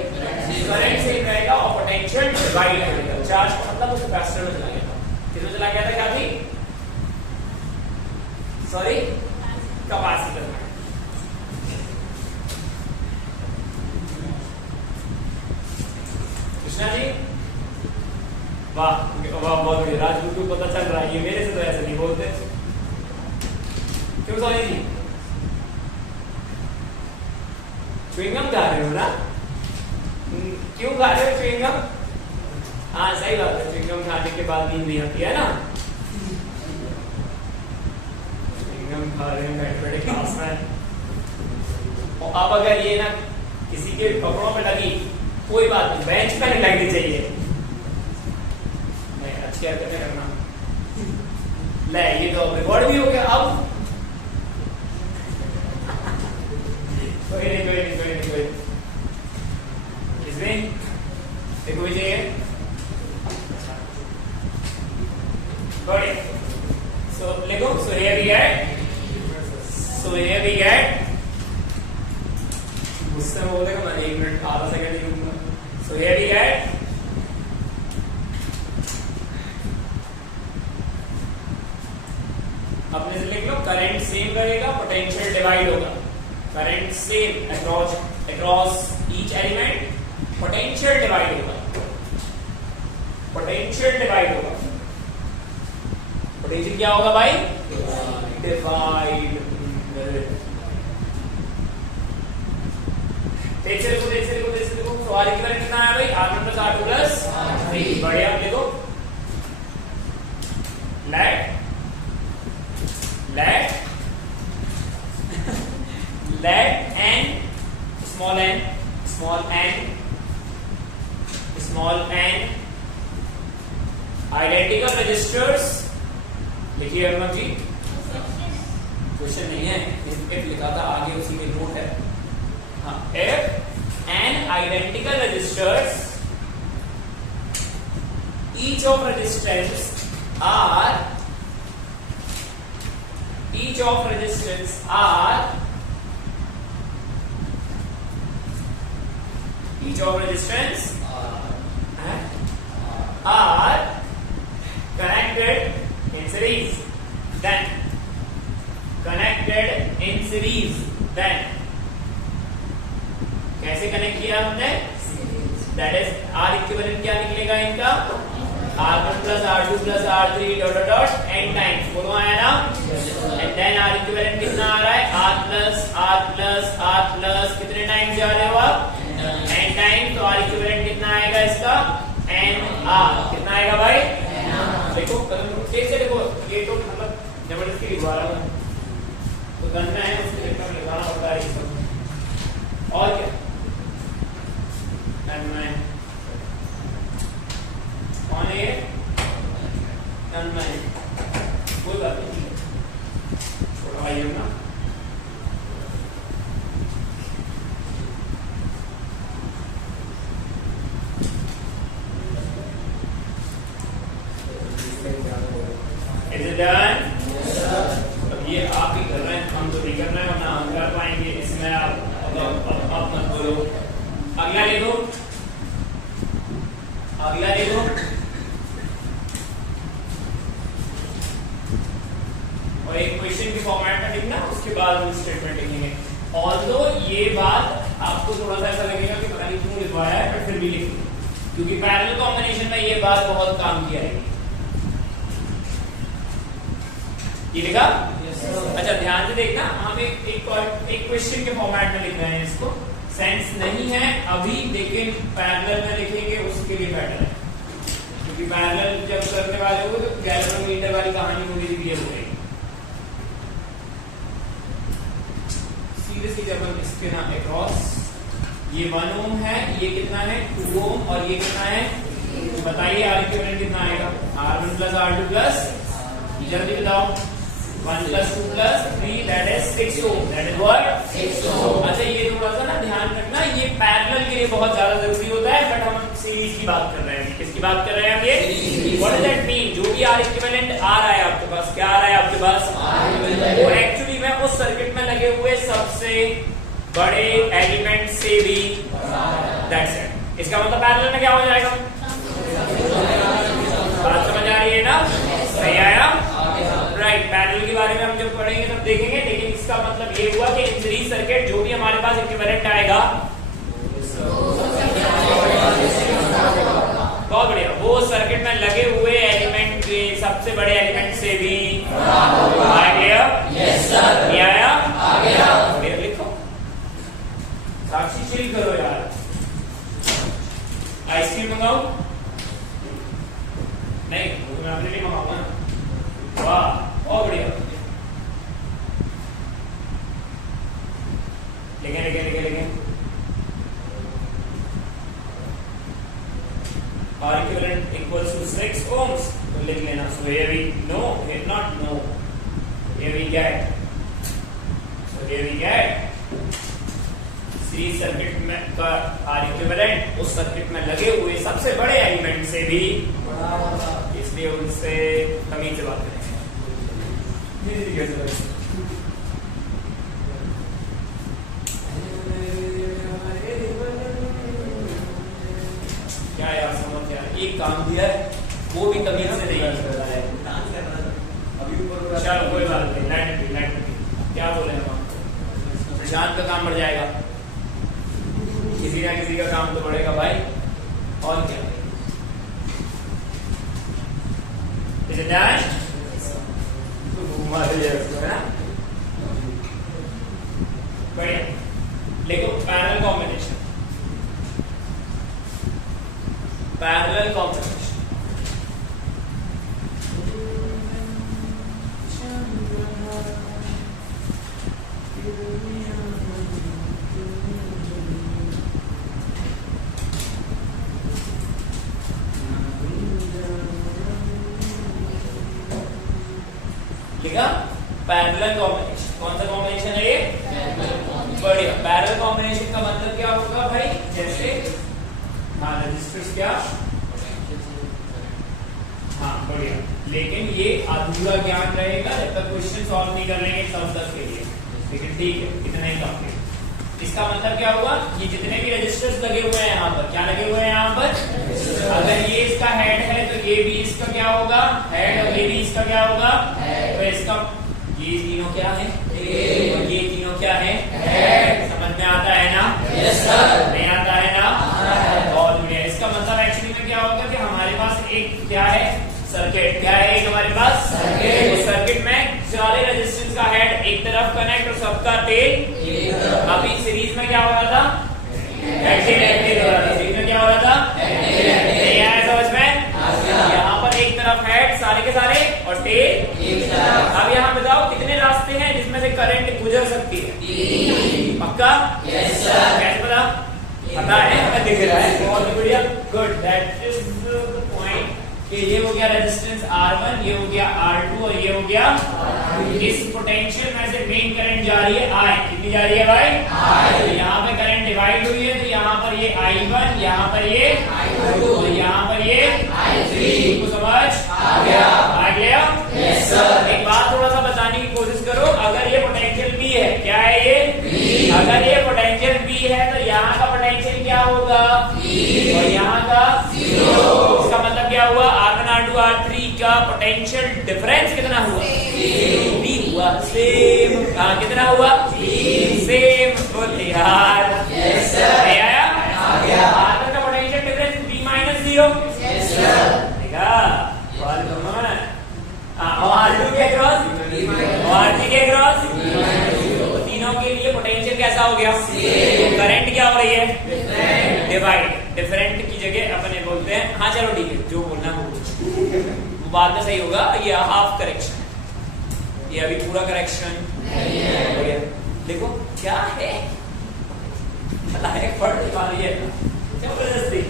करंट सेम रहेगा और पोटेंशियल डिवाइड करेगा। चार्ज का मतलब उस कैपेसिटर में चला गया था। किसमें चला गया था? क्या थी? सॉरी, कैपेसिटर में। कृष्णा जी वाह वाह, बहुत बढ़िया। राजगुरु को पता चल रहा है, ये मेरे से तो ऐसे नहीं बोलते। क्यों सोनी जी? च्युइंगम खा रहे हो ना? क्यों खा रहे हो च्युइंगम? हाँ सही बात है, च्युइंगम खाने के बाद नींद नहीं आती है ना? च्युइंगम खा रहे हैं बैठे बैठे क्लास में। और अब अगर ये ना किसी के कपड़ों पे लगी, कोई बात नहीं, बेंच पे नहीं लगनी चाहिए। नहीं, अच्छी हरकतें करना। ले, ये तो रिकॉर्ड भी हो गया। अब कोई नहीं। इसमें देखो विजय, बढ़िया। So लिखो, so here we get, मुझसे बोलेगा मैं 1 मिनट आधा सेकंड ही रुकूंगा। So here we get अपने से लिख लो, करंट सेम रहेगा, पोटेंशियल डिवाइड होगा। Current same across each element, potential divide होगा। पोटेंशियल डिवाइड होगा। पोटेंशियल क्या होगा भाई? डिवाइड। तेज से लिखो। तो आर इक्विवेलेंट कितना है भाई? R1 plus R2 plus R3। बढ़िया, देखो let n small n identical resistors. लिखिए अर्णव जी, क्वेश्चन नहीं है, इफ लिखा था आगे, उसी के नोट है। हाँ, if n identical resistors, each of resistance are connected in series, then कैसे कनेक्ट किया हमने? दैट इज R इक्विवेलेंट क्या निकलेगा इनका? R1 plus R2 plus R3 dot dot n times. बोलो आया ना? एंड देन R इक्विवेलेंट कितना आ रहा है? R प्लस कितने टाइम्स जा रहे हो आप? n times. तो R इक्विवेलेंट कितना आएगा इसका? NR। कितना आएगा भाई? देखो कैसे, देखो ये तो मतलब जबरदस्ती लिखवा रहा हूं, तो गणना है उसको लिखना होता है इसको। और क्या? कौन है ये? कोई बात नहीं, छोटा भाई है ना। Is it done? अब ये आप ही कर रहे हैं, हम तो नहीं कर रहे हैं, वरना हम कर पाएंगे। इसमें आप मत बोलो। अगला ले लो। और एक क्वेश्चन के फॉर्मेट में लिखना, उसके बाद हम स्टेटमेंट लिखेंगे। ऑल्दो ये बात आपको थोड़ा सा ऐसा लगेगा कि पता नहीं क्यों लिखवाया है, बट फिर भी लिखो, क्योंकि पैरेलल कॉम्बिनेशन में ये बात बहुत काम की आएगी। ये लिखा? अच्छा ध्यान से देखना, हम एक क्वेश्चन के फॉर्मेट में लिख रहे हैं इसको। सेंस नहीं है अभी, लेकिन पैरेलल में लिखेंगे उसके लिए बेटर है, क्योंकि पैरेलल जब करने वाले हो तो गैल्वेनोमीटर वाली कहानी पूरी क्लियर हो गई। सीधे अपन इसके ना अक्रॉस, ये 1 ओम है, ये कितना है 2 ओम, और ये कितना है बताइए आर इक्विवेलेंट कितना आएगा? R1 प्लस R2 प्लस, जल्दी बताओ, 1 plus 2 plus 3 that is 6 ohm, that is what 6 ohm. अच्छा ये थोड़ा सा ना ध्यान रखना, ये पैरेलल के लिए बहुत ज्यादा जरूरी होता है, बट हम सीरीज की बात कर रहे हैं। किसकी बात कर रहे हैं हम? ये व्हाट डज दैट मीन? जो भी आर इक्विवेलेंट आ रहा है आपके पास, क्या आ रहा है आपके पास? वो एक्चुअली में उस सर्किट में लगे हुए सबसे बड़े एलिमेंट से भी, दैट्स इट। इसका मतलब पैरेलल में क्या हो जाएगा? बात समझ आ रही है ना? सही आया? राइट। पैरेलल के बारे में हम जब पढ़ेंगे तब देखेंगे, लेकिन इसका मतलब ये हुआ कि इन सीरीज सर्किट जो भी हमारे पास इक्विवेलेंट आएगा, बहुत बढ़िया, वो सर्किट में लगे हुए एलिमेंट के सबसे बड़े एलिमेंट से भी आ गया। Yes sir. नहीं आया? आ गया। फिर लिखो, साक्षी चिल करो यार। आइसक्रीम मंगाओ? नहीं, वो मैं अपने लिए मंगाऊंगा ना। वाह, बहुत बढ़िया। लिखें। R equivalent equals to 6 ohms. तो लिख लेना। So here we know, here not know. Here we get. So here we get series circuit में का R equivalent उस सर्किट में लगे हुए सबसे बड़े एलिमेंट से भी, इसलिए उनसे तमीज से बात करेंगे। क्या यार समझ यार, एक काम दिया है वो भी तमीज से नहीं कर रहा है। चलो कोई बात नहीं, लाइट क्या बोले हम, प्रशांत का काम बढ़ जाएगा, किसी ना किसी का काम तो बढ़ेगा भाई, और क्या। Is it done? बढ़िया, देखो parallel combination, parallel combination parallel combination, कौन सा कॉम्बिनेशन है ये? बढ़िया। पैरेलल कॉम्बिनेशन का मतलब क्या होगा भाई? जैसे रेजिस्टर्स क्या, हाँ बढ़िया, लेकिन ये अधूरा ज्ञान रहेगा जब तक क्वेश्चन सॉल्व नहीं कर लेंगे सब के लिए, लेकिन ठीक है, इतना ही काफी। इसका मतलब क्या हुआ? ये जितने भी रेजिस्टर्स लगे हुए हैं यहाँ पर, क्या लगे हुए हैं यहाँ पर? अगर ये इसका हेड है तो ये भी इसका क्या होगा? हेड। और ये भी इसका क्या होगा? तो इसका ये तीनों क्या है? और ये तीनों क्या है? हेड। समझ में आता है ना? Yes sir. नहीं आता है ना? बहुत बढ़िया। इसका मतलब एक्चुअली में क्या होगा कि हमारे पास एक क्या है? सर्किट। क्या है एक हमारे पास? सर्किट। उस सर्किट में सारे रेजिस्टेंस का हेड एक तरफ कनेक्ट और सबका टेल। अभी सीरीज में क्या हो रहा था? एंटी हो रहा था। सीरीज में क्या हो रहा था? नहीं आया समझ में? यहाँ पर एक तरफ हेड सारे के सारे और टेल। अब यहाँ बताओ कितने रास्ते हैं जिसमें से करंट गुजर सकती है? पक्का? Yes sir. कैसे पता? पता है, हमें दिख रहा है। बहुत बढ़िया, good, that is the point कि ये हो गया रेजिस्टेंस R1, ये हो गया R2 और ये हो गया इस पोटेंशियल में से मेन करंट जा रही है I। कितनी जा रही है भाई? I। तो यहाँ पे करंट डिवाइड हुई है, तो यहाँ पर ये I1, यहाँ पर ये I2 और यहाँ पर ये I3। को समझ आ गया? आ गया? Yes sir. एक बात थोड़ा सा बताने की कोशिश करो, अगर ये पोटेंशियल B है, क्या है ये? B। अगर ये पोटेंशियल B है तो यहाँ का पोटेंशियल क्या होगा? B। और यहाँ का 0। इसका मतलब क्या हुआ? R1, R2, R3 का पोटेंशियल डिफरेंस कितना हुआ? B हुआ। सेम। कितना हुआ? सेम। बोल यार। Yes sir. नहीं आया? आ गया। R1 का potential difference B minus 0। Yes sir. देखा? और R2 के क्रॉस और R3 के क्रॉस तीनों के लिए पोटेंशियल कैसा हो गया? करंट क्या हो रही है? डिवाइड। डिफरेंट की जगह अपने बोलते हैं, हाँ चलो ठीक है, जो बोलना है वो बाद में सही होगा। ये हाफ करेक्शन है, ये अभी पूरा करेक्शन नहीं है। देखो क्या है, पढ़ नहीं पा रही है जबरदस्ती।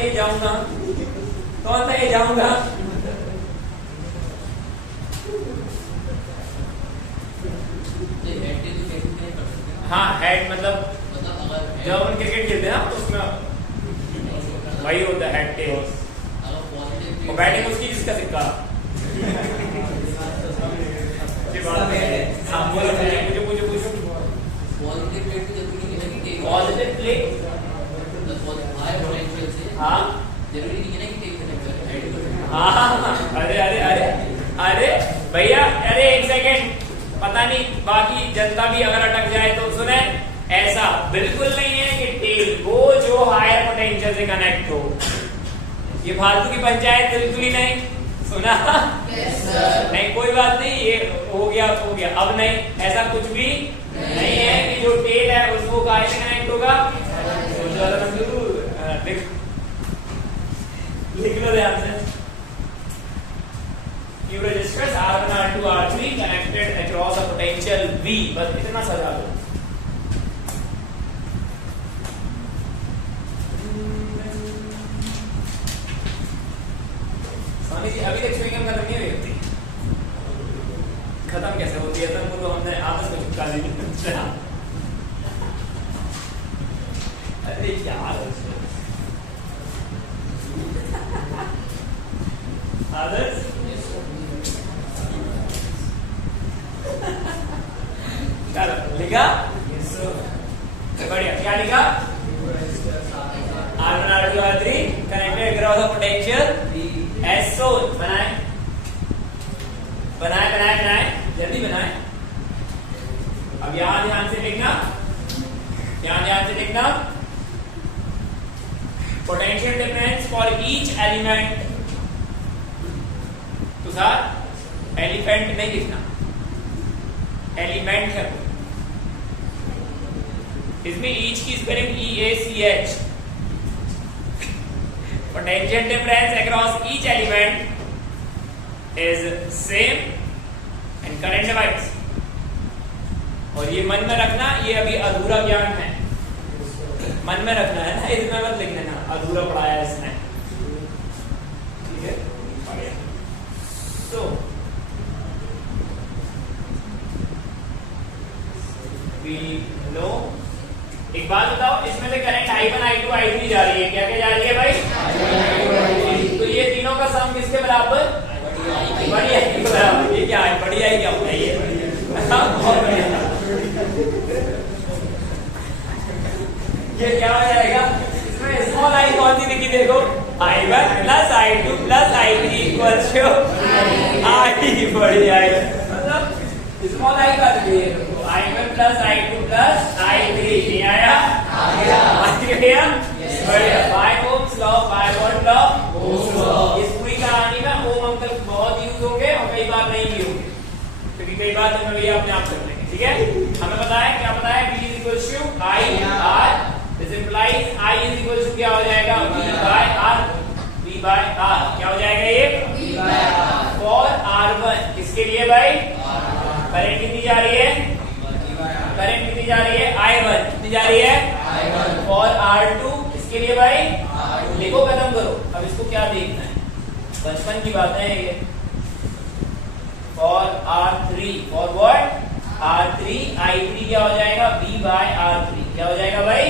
ये जाऊंगा? कौन था ये जाऊंगा? हाँ हेड मतलब जब अपन क्रिकेट खेलते हैं ना तो उसमें वही होता है हेड टेल। और बैटिंग उसकी जिसका सिक्का। पॉजिटिव प्ले हाँ जरूरी नहीं है ना कि टेक कनेक्ट हाँ अरे अरे अरे अरे भैया अरे एक सेकेंड, पता नहीं बाकी जनता भी अगर अटक जाए तो सुने, ऐसा बिल्कुल नहीं है कि टेल वो जो हायर पोटेंशियल से कनेक्ट हो। ये फालतू की पंचायत बिल्कुल ही नहीं। सुना? yes, नहीं कोई बात नहीं, ये हो गया तो हो गया। अब नहीं, ऐसा कुछ भी नहीं है कि जो टेल है उसको काय से कनेक्ट होगा। लिख लो ध्यान से। Few resistors R1, R2, R3 connected across a potential V, बस इतना सजा दो। स्वामी जी अभी तक स्विंग खत्म नहीं हुई होती। खत्म कैसे होती है? तुमको तो हमने आपस में चिपका दी। अरे यार आदर्श लिखा? बढ़िया। क्या लिखा? R1, R2, R3 connected across a potential as shown। बनाए बनाए बनाए बनाए, जल्दी बनाए। अब यहां ध्यान से लिखना, यहां ध्यान से लिखना। Potential difference for each element. तो सर एलिफेंट नहीं लिखना, एलिमेंट है। इसमें ईच की spelling EACH। Potential difference across each element is same and current divides. और ये मन में रखना, ये अभी अधूरा ज्ञान है, मन में रखना है ना, इसमें मत लिख लेना अधूरा पढ़ाया है इसने। ठीक है? तो वी नो, एक बात बताओ, इसमें से करंट I1, I2, I3 जा रही है। क्या क्या जा रही है भाई? तो ये तीनों का सम किसके बराबर? बड़ी आई के बराबर। ये क्या है? बड़ी आई क्या होता है ये? बहुत बढ़िया। ये क्या हो जाएगा? इसमें स्मॉल आई कौन सी दिखी देखो? I1 plus I2 plus I3 equals to I। बड़ी आई मतलब स्मॉल आई का देखिए, I1 plus I2 plus I3 नहीं आया? आ गया। बढ़िया। 5 ohms लॉ, 5 watt लॉ, ओह्म लॉ। इस पूरी कहानी में ओम अंकल बहुत यूज होंगे और कई बार नहीं भी होंगे, क्योंकि कई बार तो भैया अपने आप कर लेंगे। ठीक है? हमें पता है, क्या पता है? V is equal to IR। This implies I is equal to क्या हो जाएगा? V by R। V by R क्या हो जाएगा ये? V by R। For R1 किसके लिए भाई? करंट कितनी जा रही है? करंट कितनी जा रही है? I1 कितनी जा रही है? I1। फॉर R2 इसके लिए भाई? लिखो, खत्म करो। अब इसको क्या देखना है? बचपन की बात है ये। For R3, for what? R3, I3 क्या हो जाएगा? V बाय R3 क्या हो जाएगा भाई?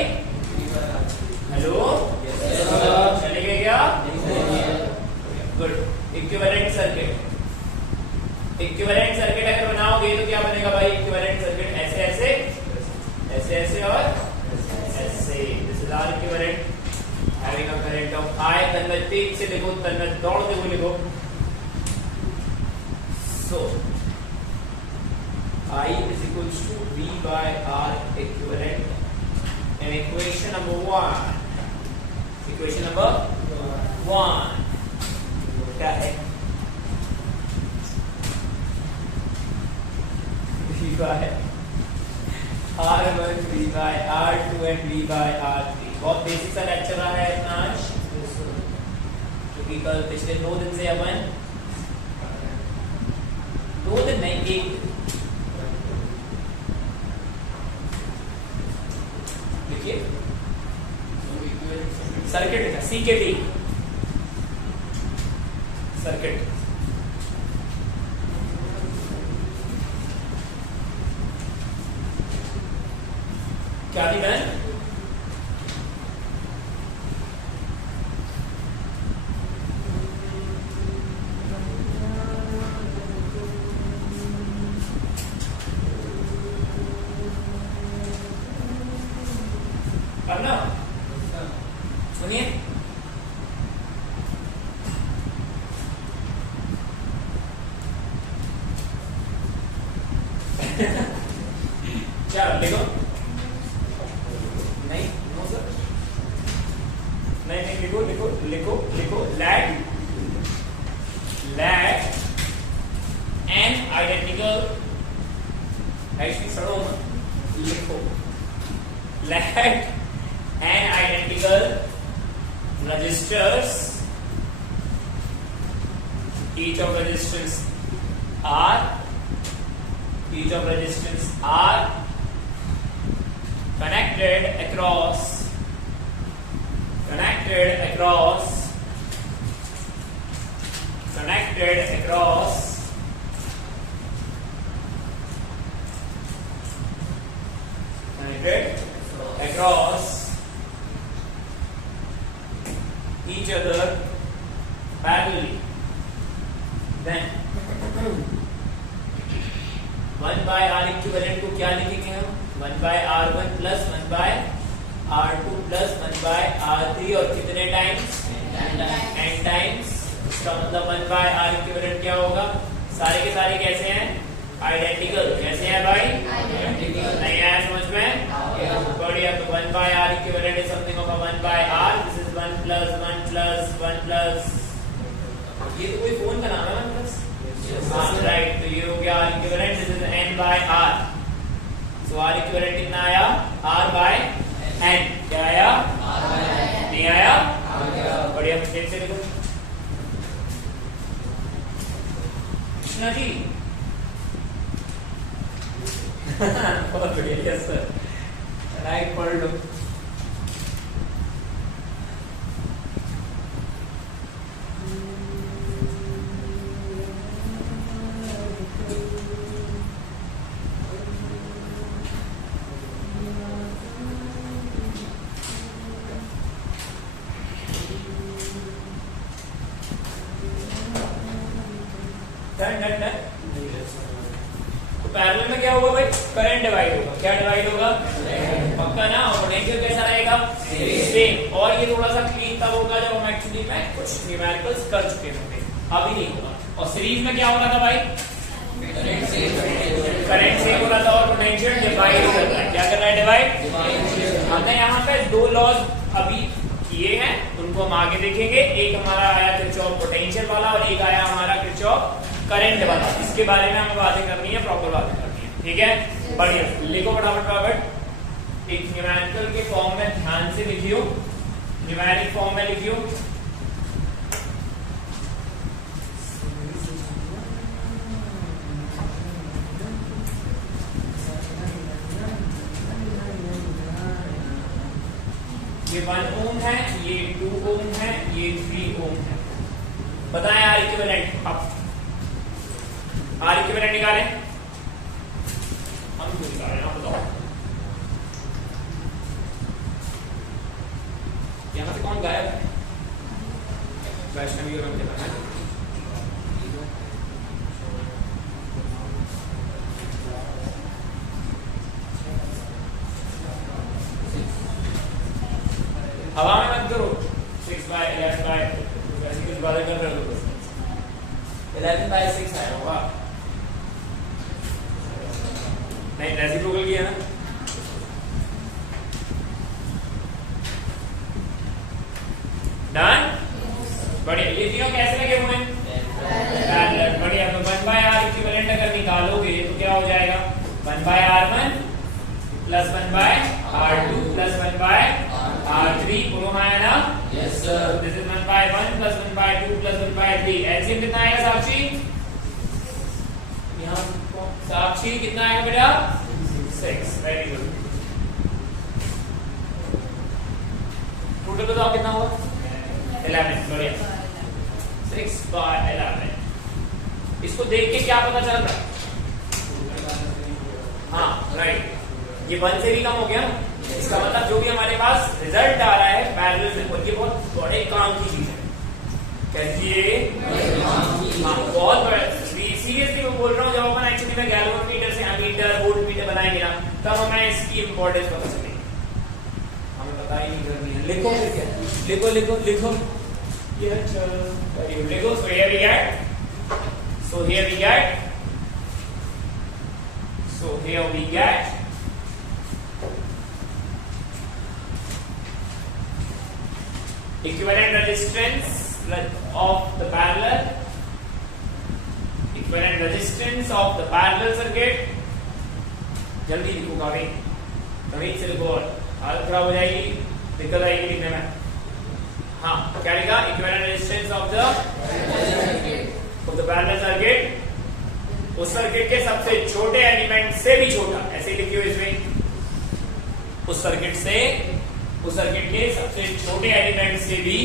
हेलो, चलेगा क्या? Good. Equivalent circuit, equivalent circuit अगर बनाओगे तो क्या बनेगा भाई? इक्विवेलेंट सर्किट ऐसे ऐसे ऐसे ऐसे और ऐसे। This is our equivalent having a current of I। Tanmay तेज से देखो, तन्मय दौड़ते हुए लिखो। सो I is equals to V by R equivalent, and equation number 1, equation number 1 क्या है? V by R1, V by R2 and V by R3। बहुत basic सा लेक्चर रहा है अपना आज, क्योंकि कल पिछले 2 दिन से अपन 2 दिन नहीं, 1 दिन देखिए सर्किट का CKT सर्किट। क्या थी बहन? करना सुनिए, क्या लिखो? नहीं नो सर, नहीं लिखो लिखो लिखो लिखो let an identical, ऐसी सड़ो मत, लिखो let an identical resistors, each of resistance R connected across each other parallelly, then 1 by R equivalent को क्या लिखेंगे हम? 1 by R1 plus 1 by R2 plus 1 by R3 और कितने टाइम्स? n times. इसका मतलब 1 by R equivalent क्या होगा? सारे के सारे कैसे हैं? आइडेंटिकल। कैसे हैं भाई? आइडेंटिकल। नहीं आया समझ में? बढ़िया। तो 1 by R equivalent is something of a 1 by R. This is 1 plus 1 plus 1 plus, ये तो कोई फोन का नाम है 1 plus? हाँ राइट। तो ये हो गया R equivalent. This is n by R. So R equivalent कितना आया? R by n। क्या आया? R by n। नहीं आया? बढ़िया। मिस्टेक से लिखो कृष्णा जी। बहुत बढ़िया। यस सर, राइट पढ़ लो। तो पैरेलल में क्या होगा भाई? करंट डिवाइड होगा। क्या डिवाइड होगा? पक्का ना? और पोटेंशियल कैसा रहेगा? सेम। और ये थोड़ा सा क्लीन तब होगा जब हम एक्चुअली में कुछ न्यूमेरिकल्स कर चुके होंगे, अभी नहीं होगा। और सीरीज में क्या हो रहा था भाई? करंट सेम हो रहा था और पोटेंशियल डिवाइड कर रहा है। क्या कर रहा है? डिवाइड। हमने यहाँ पे दो लॉज अभी किए हैं, उनको हम आगे देखेंगे। एक हमारा आया किरचॉफ पोटेंशियल वाला और एक आया हमारा किरचॉफ करंट वाला। इसके बारे में हमें बातें करनी है, प्रॉपर बातें करनी है। ठीक है, बढ़िया। लिखो फटाफट। एक न्यूमेरिकल के फॉर्म में ध्यान से लिखियो, न्यूमेरिक फॉर्म में लिखियो। ये 1 ओम है, ये 2 ओम है, ये 3 ओम है। बताएं आर इक्विवेलेंट। अब आर इक्विवेलेंट निकालें। हम क्यों निकाल रहे हैं आप बताओ। यहां से कौन गायब है? वैष्णवी और अंकिता है। हवा में मत करो। 6 by 11 by वैसे कुछ बातें कर रहे हो। 11 by 6 आया होगा। नहीं रेसिप्रोकल किया ना। डन। बढ़िया। ये तीनों कैसे लगे हुए हैं? पैरेलल। बढ़िया। तो 1 by R इक्विवेलेंट अगर निकालोगे तो क्या हो जाएगा? 1 by R1 plus 1 by R2 plus 1 by R3 दोनों आया ना? Yes sir. This is 1 by 1 plus 1 by 2 plus 1 by 3. LCM कितना आएगा साक्षी? यहाँ साक्षी कितना आएगा बेटा? 6. Very good. टोटल बताओ कितना हुआ? 11, बढ़िया। 6/11। इसको देख के क्या पता चल रहा है? हाँ राइट, ये 1 से भी कम हो गया ना। इसका मतलब जो भी हमारे पास रिजल्ट आ रहा है पैरेलल में, और ये बहुत बड़े काम की चीज है। कैसे? हाँ, बहुत बड़ा। सीरियसली मैं बोल रहा हूँ, जब अपन एक्चुअली में गैल्वेनोमीटर से एमीटर वोल्टमीटर बनाएंगे ना, तब हमें इसकी इंपॉर्टेंस पता चलेगी। हमें पता ही नहीं करनी है। लिखो फिर क्या? लिखो लिखो लिखो। ये चलो लिखो। So here we get. So here we get. So here we get. Equivalent resistance of the parallel. Equivalent resistance of the parallel circuit. जल्दी लिखो काफी, कभी से लिखो और हालत खराब हो जाएगी, दिक्कत आएगी लिखने में। हाँ, क्या लिखा? Equivalent resistance of the parallel circuit। उस सर्किट के सबसे छोटे एलिमेंट से भी छोटा, ऐसे लिखियो इसमें। उस सर्किट के सबसे छोटे एलिमेंट से भी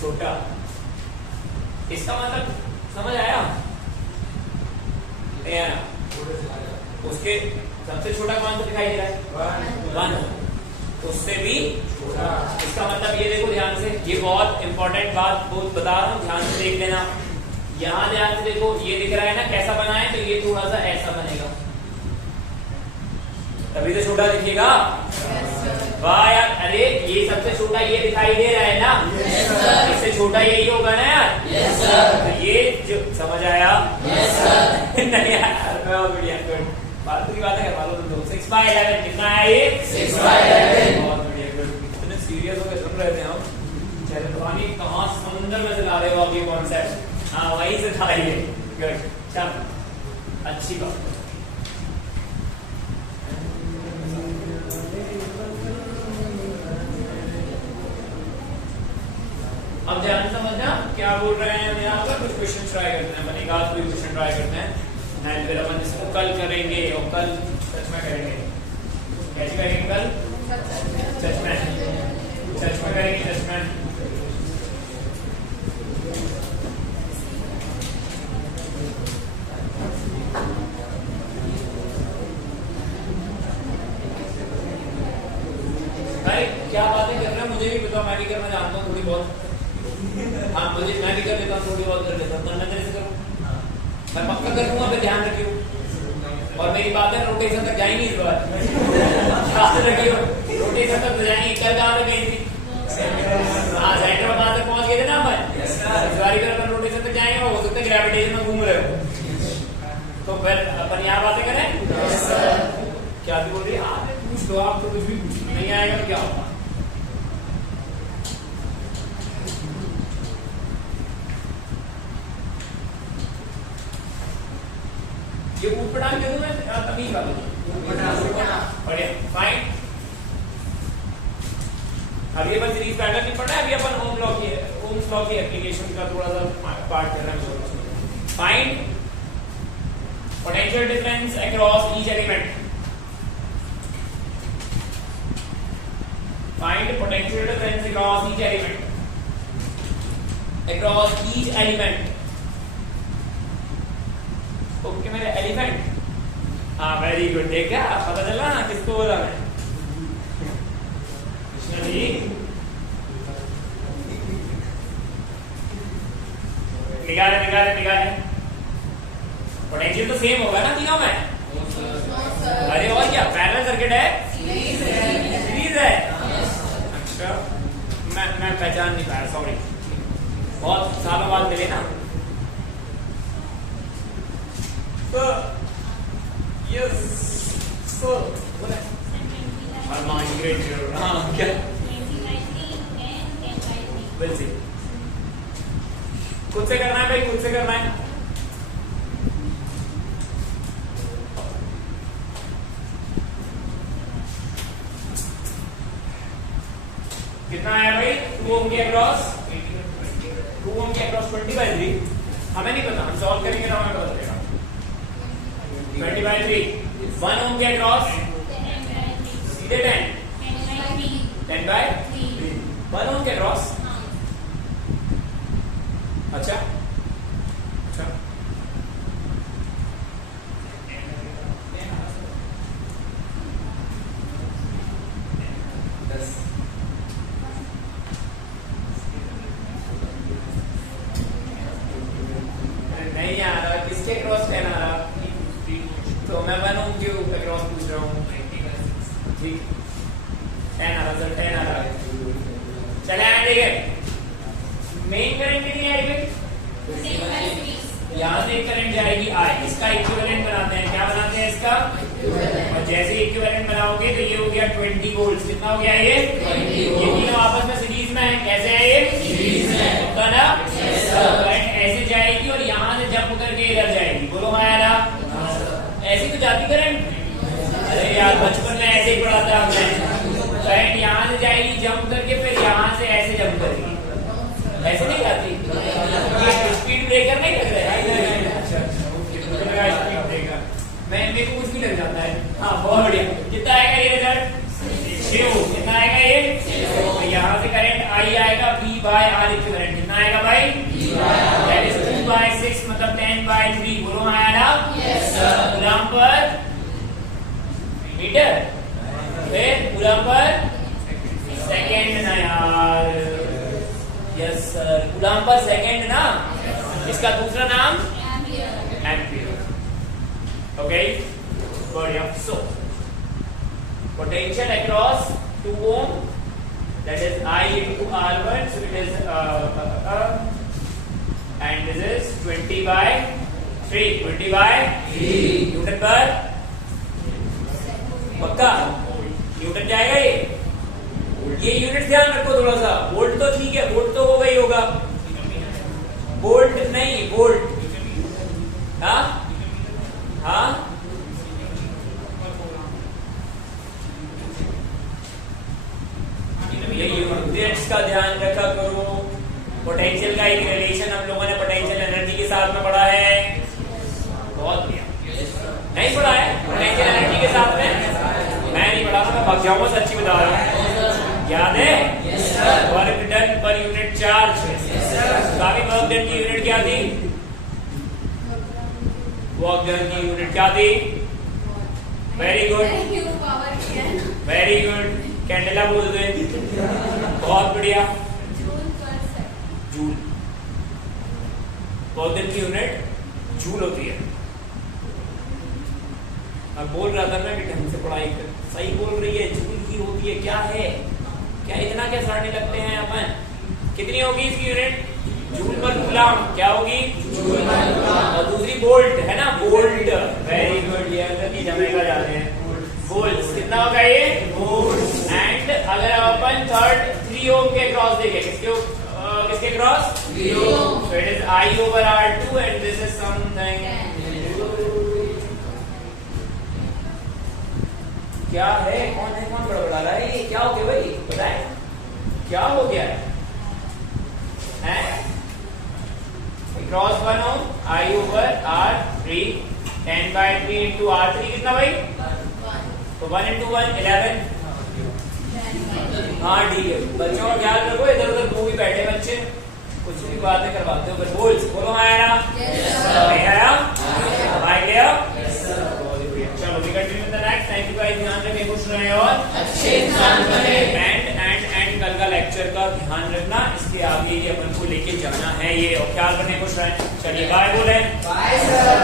छोटा। इसका मतलब समझ आया? उसके सबसे छोटा कौन सा दिखाई दे रहा है? 1। उससे भी छोटा। इसका मतलब ये देखो ध्यान से, ये बहुत इंपॉर्टेंट बात बहुत बता रहा हूँ, ध्यान से देख लेना। यहाँ ध्यान से देखो, ये दिख रहा है ना कैसा बना है, तो ये थोड़ा सा ऐसा बनेगा, तभी तो छोटा दिखेगा। वाह यार, अरे ये सबसे छोटा ये दिखाई दे रहा है ना, इससे छोटा यही होगा ना यार। तो ये जो समझ आया? नहीं यार, बढ़िया, गुड। फालतू की बात है, मालूम तुम 6/11 कितना है ये? 6/11। बहुत बढ़िया, गुड। इतने सीरियस होकर सुन रहे थे हम, चलो पानी कहाँ समुद्र में से ला रहे हो आप ये कॉन्सेप्ट। हाँ, वहीं से था ये। गुड, चल अच्छी बात। अब ध्यान समझना क्या बोल रहे हैं। यहाँ पर कुछ क्वेश्चन ट्राई करते हैं, एक आध कोई क्वेश्चन ट्राई करते हैं, नहीं फिर अपन इसको कल करेंगे, और कल सच में करेंगे। कैसे करेंगे कल? सच में करेंगे, सच में। भाई क्या बातें कर रहे हैं, मुझे भी पता, मैं भी करना जानता हूँ थोड़ी बहुत। हाँ, मैं भी कर लेता हूँ, थोड़ी बहुत कर लेता हूँ। मैं तेरे से करूँ, मैं पक्का कर दूंगा, पे ध्यान रखियो। और मेरी बातें रोटेशन तक जाएंगी इस बार। ध्यान रखियो, रोटेशन तक जाएंगी। कल कहाँ तक गई थी? हाँ, सेंटर में तक पहुंच गए थे ना अपन। इस बार अपन रोटेशन तक जाएंगे, हो सकता है ग्रेविटेशन में घूम रहे हो, तो फिर अपन यहाँ बातें करें। क्या बोल रही है? हाँ पूछ लो, आप तो कुछ भी पूछ, नहीं आएगा तो क्या होगा। ये ऊपड़ान के मैं तभी का बढ़िया, फाइन। अभी अपन सीरीज पैटर्न नहीं पढ़ रहे, अभी अपन ओम्स लॉ की एप्लीकेशन का थोड़ा सा पार्ट कर रहे हैं। Find potential difference across each element. Find potential difference across each element. Across each element. Okay मेरे एलिफेंट। हाँ वेरी गुड, देखा पता चला ना किसको बोला मैं? कृष्ण जी निकाले। पोटेंशियल तो सेम होगा ना तीनों में? अरे और क्या, पैरेलल सर्किट है, सीरीज है। अच्छा, मैं पहचान नहीं पाया, सॉरी, बहुत सालों बाद मिले ना। Yes. So, what है? हाँ क्या? We'll see. खुद से करना है भाई, खुद से करना है। कितना आया भाई? 2 ओम के अक्रॉस 20/3। हमें नहीं पता, हम सॉल्व करेंगे तो हमें पता चलेगा। 20/3। 1 ओम के अक्रॉस सीधे 10/3। 1 ओम के क्रॉस। अच्छा अच्छा, 10 नहीं आ रहा, किसके क्रॉस 10 आ रहा? तो मैं 1 ओम के क्रॉस पूछ रहा हूँ। ठीक, 10 आ रहा सर, 10 आ रहा है। चले आए, ठीक है। मेन करंट कितनी आएगी? यहाँ से करंट जाएगी आई, इसका इक्विवेलेंट बनाते हैं। क्या बनाते हैं इसका? और जैसे इक्विवेलेंट बनाओगे तो ये हो गया 20 वोल्ट। कितना हो गया ये? 20। ये तीनों आपस में सीरीज में है। कैसे है ये? सीरीज में। पता ना? करंट ऐसे जाएगी और यहाँ से जंप करके इधर जाएगी। बोलो हाँ ना? ऐसी तो जाती करंट। अरे यार बचपन में ऐसे ही पढ़ा था हमने। करंट यहाँ से जाएगी जंप करके, फिर यहाँ से ऐसे जंप करेगी। ऐसे नहीं जाती। ये स्पीड ब्रेकर नहीं लग रहा है? अच्छा स्पीड ब्रेकर मैं मेरे को कुछ भी लग जाता है। हाँ बहुत बढ़िया। कितना आएगा ये रिजल्ट? 6 ओम। कितना आएगा ये? तो यहाँ से करंट आई आएगा V बाय R इक्विवेलेंट। कितना आएगा भाई? दैट इज 2 बाय 6 मतलब 10 बाय 3। बोलो हाँ आया? Yes sir. कूलम पर मीटर, फिर कूलम पर सेकेंड ना यार। यस सर, कूलम पर सेकेंड ना। इसका दूसरा नाम एम्पियर। ओके बढ़िया। So potential across 2 ohm that is I into R1, so it is and this is 20 by 3 Newton पर। पक्का न्यूटन जाएगा ये यूनिट ध्यान रखो थोड़ा सा। वोल्ट तो ठीक है, वोल्ट तो होगा ही होगा। वोल्ट नहीं, वोल्ट। हाँ हाँ ये यूनिट्स का ध्यान रखा करो। पोटेंशियल का एक रिलेशन हम लोगों ने पोटेंशियल एनर्जी के साथ में पढ़ा है। बहुत बढ़िया। नहीं पढ़ा है पोटेंशियल एनर्जी के साथ में? मैं नहीं पढ़ा था, मैं भाग जाऊंगा, सच्ची बता रहा हूँ। याद है? Work done per unit charge. काफी वर्क डन की यूनिट क्या थी? वर्क डन की यूनिट क्या थी? Very good, very good. Candela बोल दे। बहुत बढ़िया। जूल। वर्क डन की यूनिट जूल होती है। अब बोल रहा था ना कि ढंग से पढ़ाई कर। सही बोल रही है, जूल की होती है। क्या है? क्या इतना क्या सड़ने लगते हैं अपन? कितनी होगी इसकी यूनिट? जूल पर कूलम। क्या होगी? जूल पर कूलम। और दूसरी वोल्ट है ना, वोल्ट। वेरी गुड, ये अंदर जमेगा जाते हैं। वोल्ट कितना होगा ये? वोल्ट। एंड अगर अपन 3 ओम के क्रॉस देखें, किसके cross? 3 ohm. So it is I over R2 and this is something। क्या है? कौन है? कौन बड़बड़ा रहा है? ये क्या हो गया भाई? बताए क्या हो गया है? Cross 1 ohm I over R3 10 by 3 into R3 कितना भाई? तो 1 into 1 11। हाँ ठीक है बच्चों का ख्याल रखो। इधर उधर वो भी बैठे बच्चे कुछ भी बातें करवाते हो। बोल बोलो हाँ आया ना? नहीं आया? भाई गया? चलो we continue with the next. Thank you guys. ध्यान रखें, खुश रहें और अच्छे इंसान बने। एंड कल का लेक्चर का ध्यान रखना, इसके आगे ये अपन को लेके जाना है ये। और ख्याल रखें, खुश रहें। चलिए बाय बोले। Bye sir.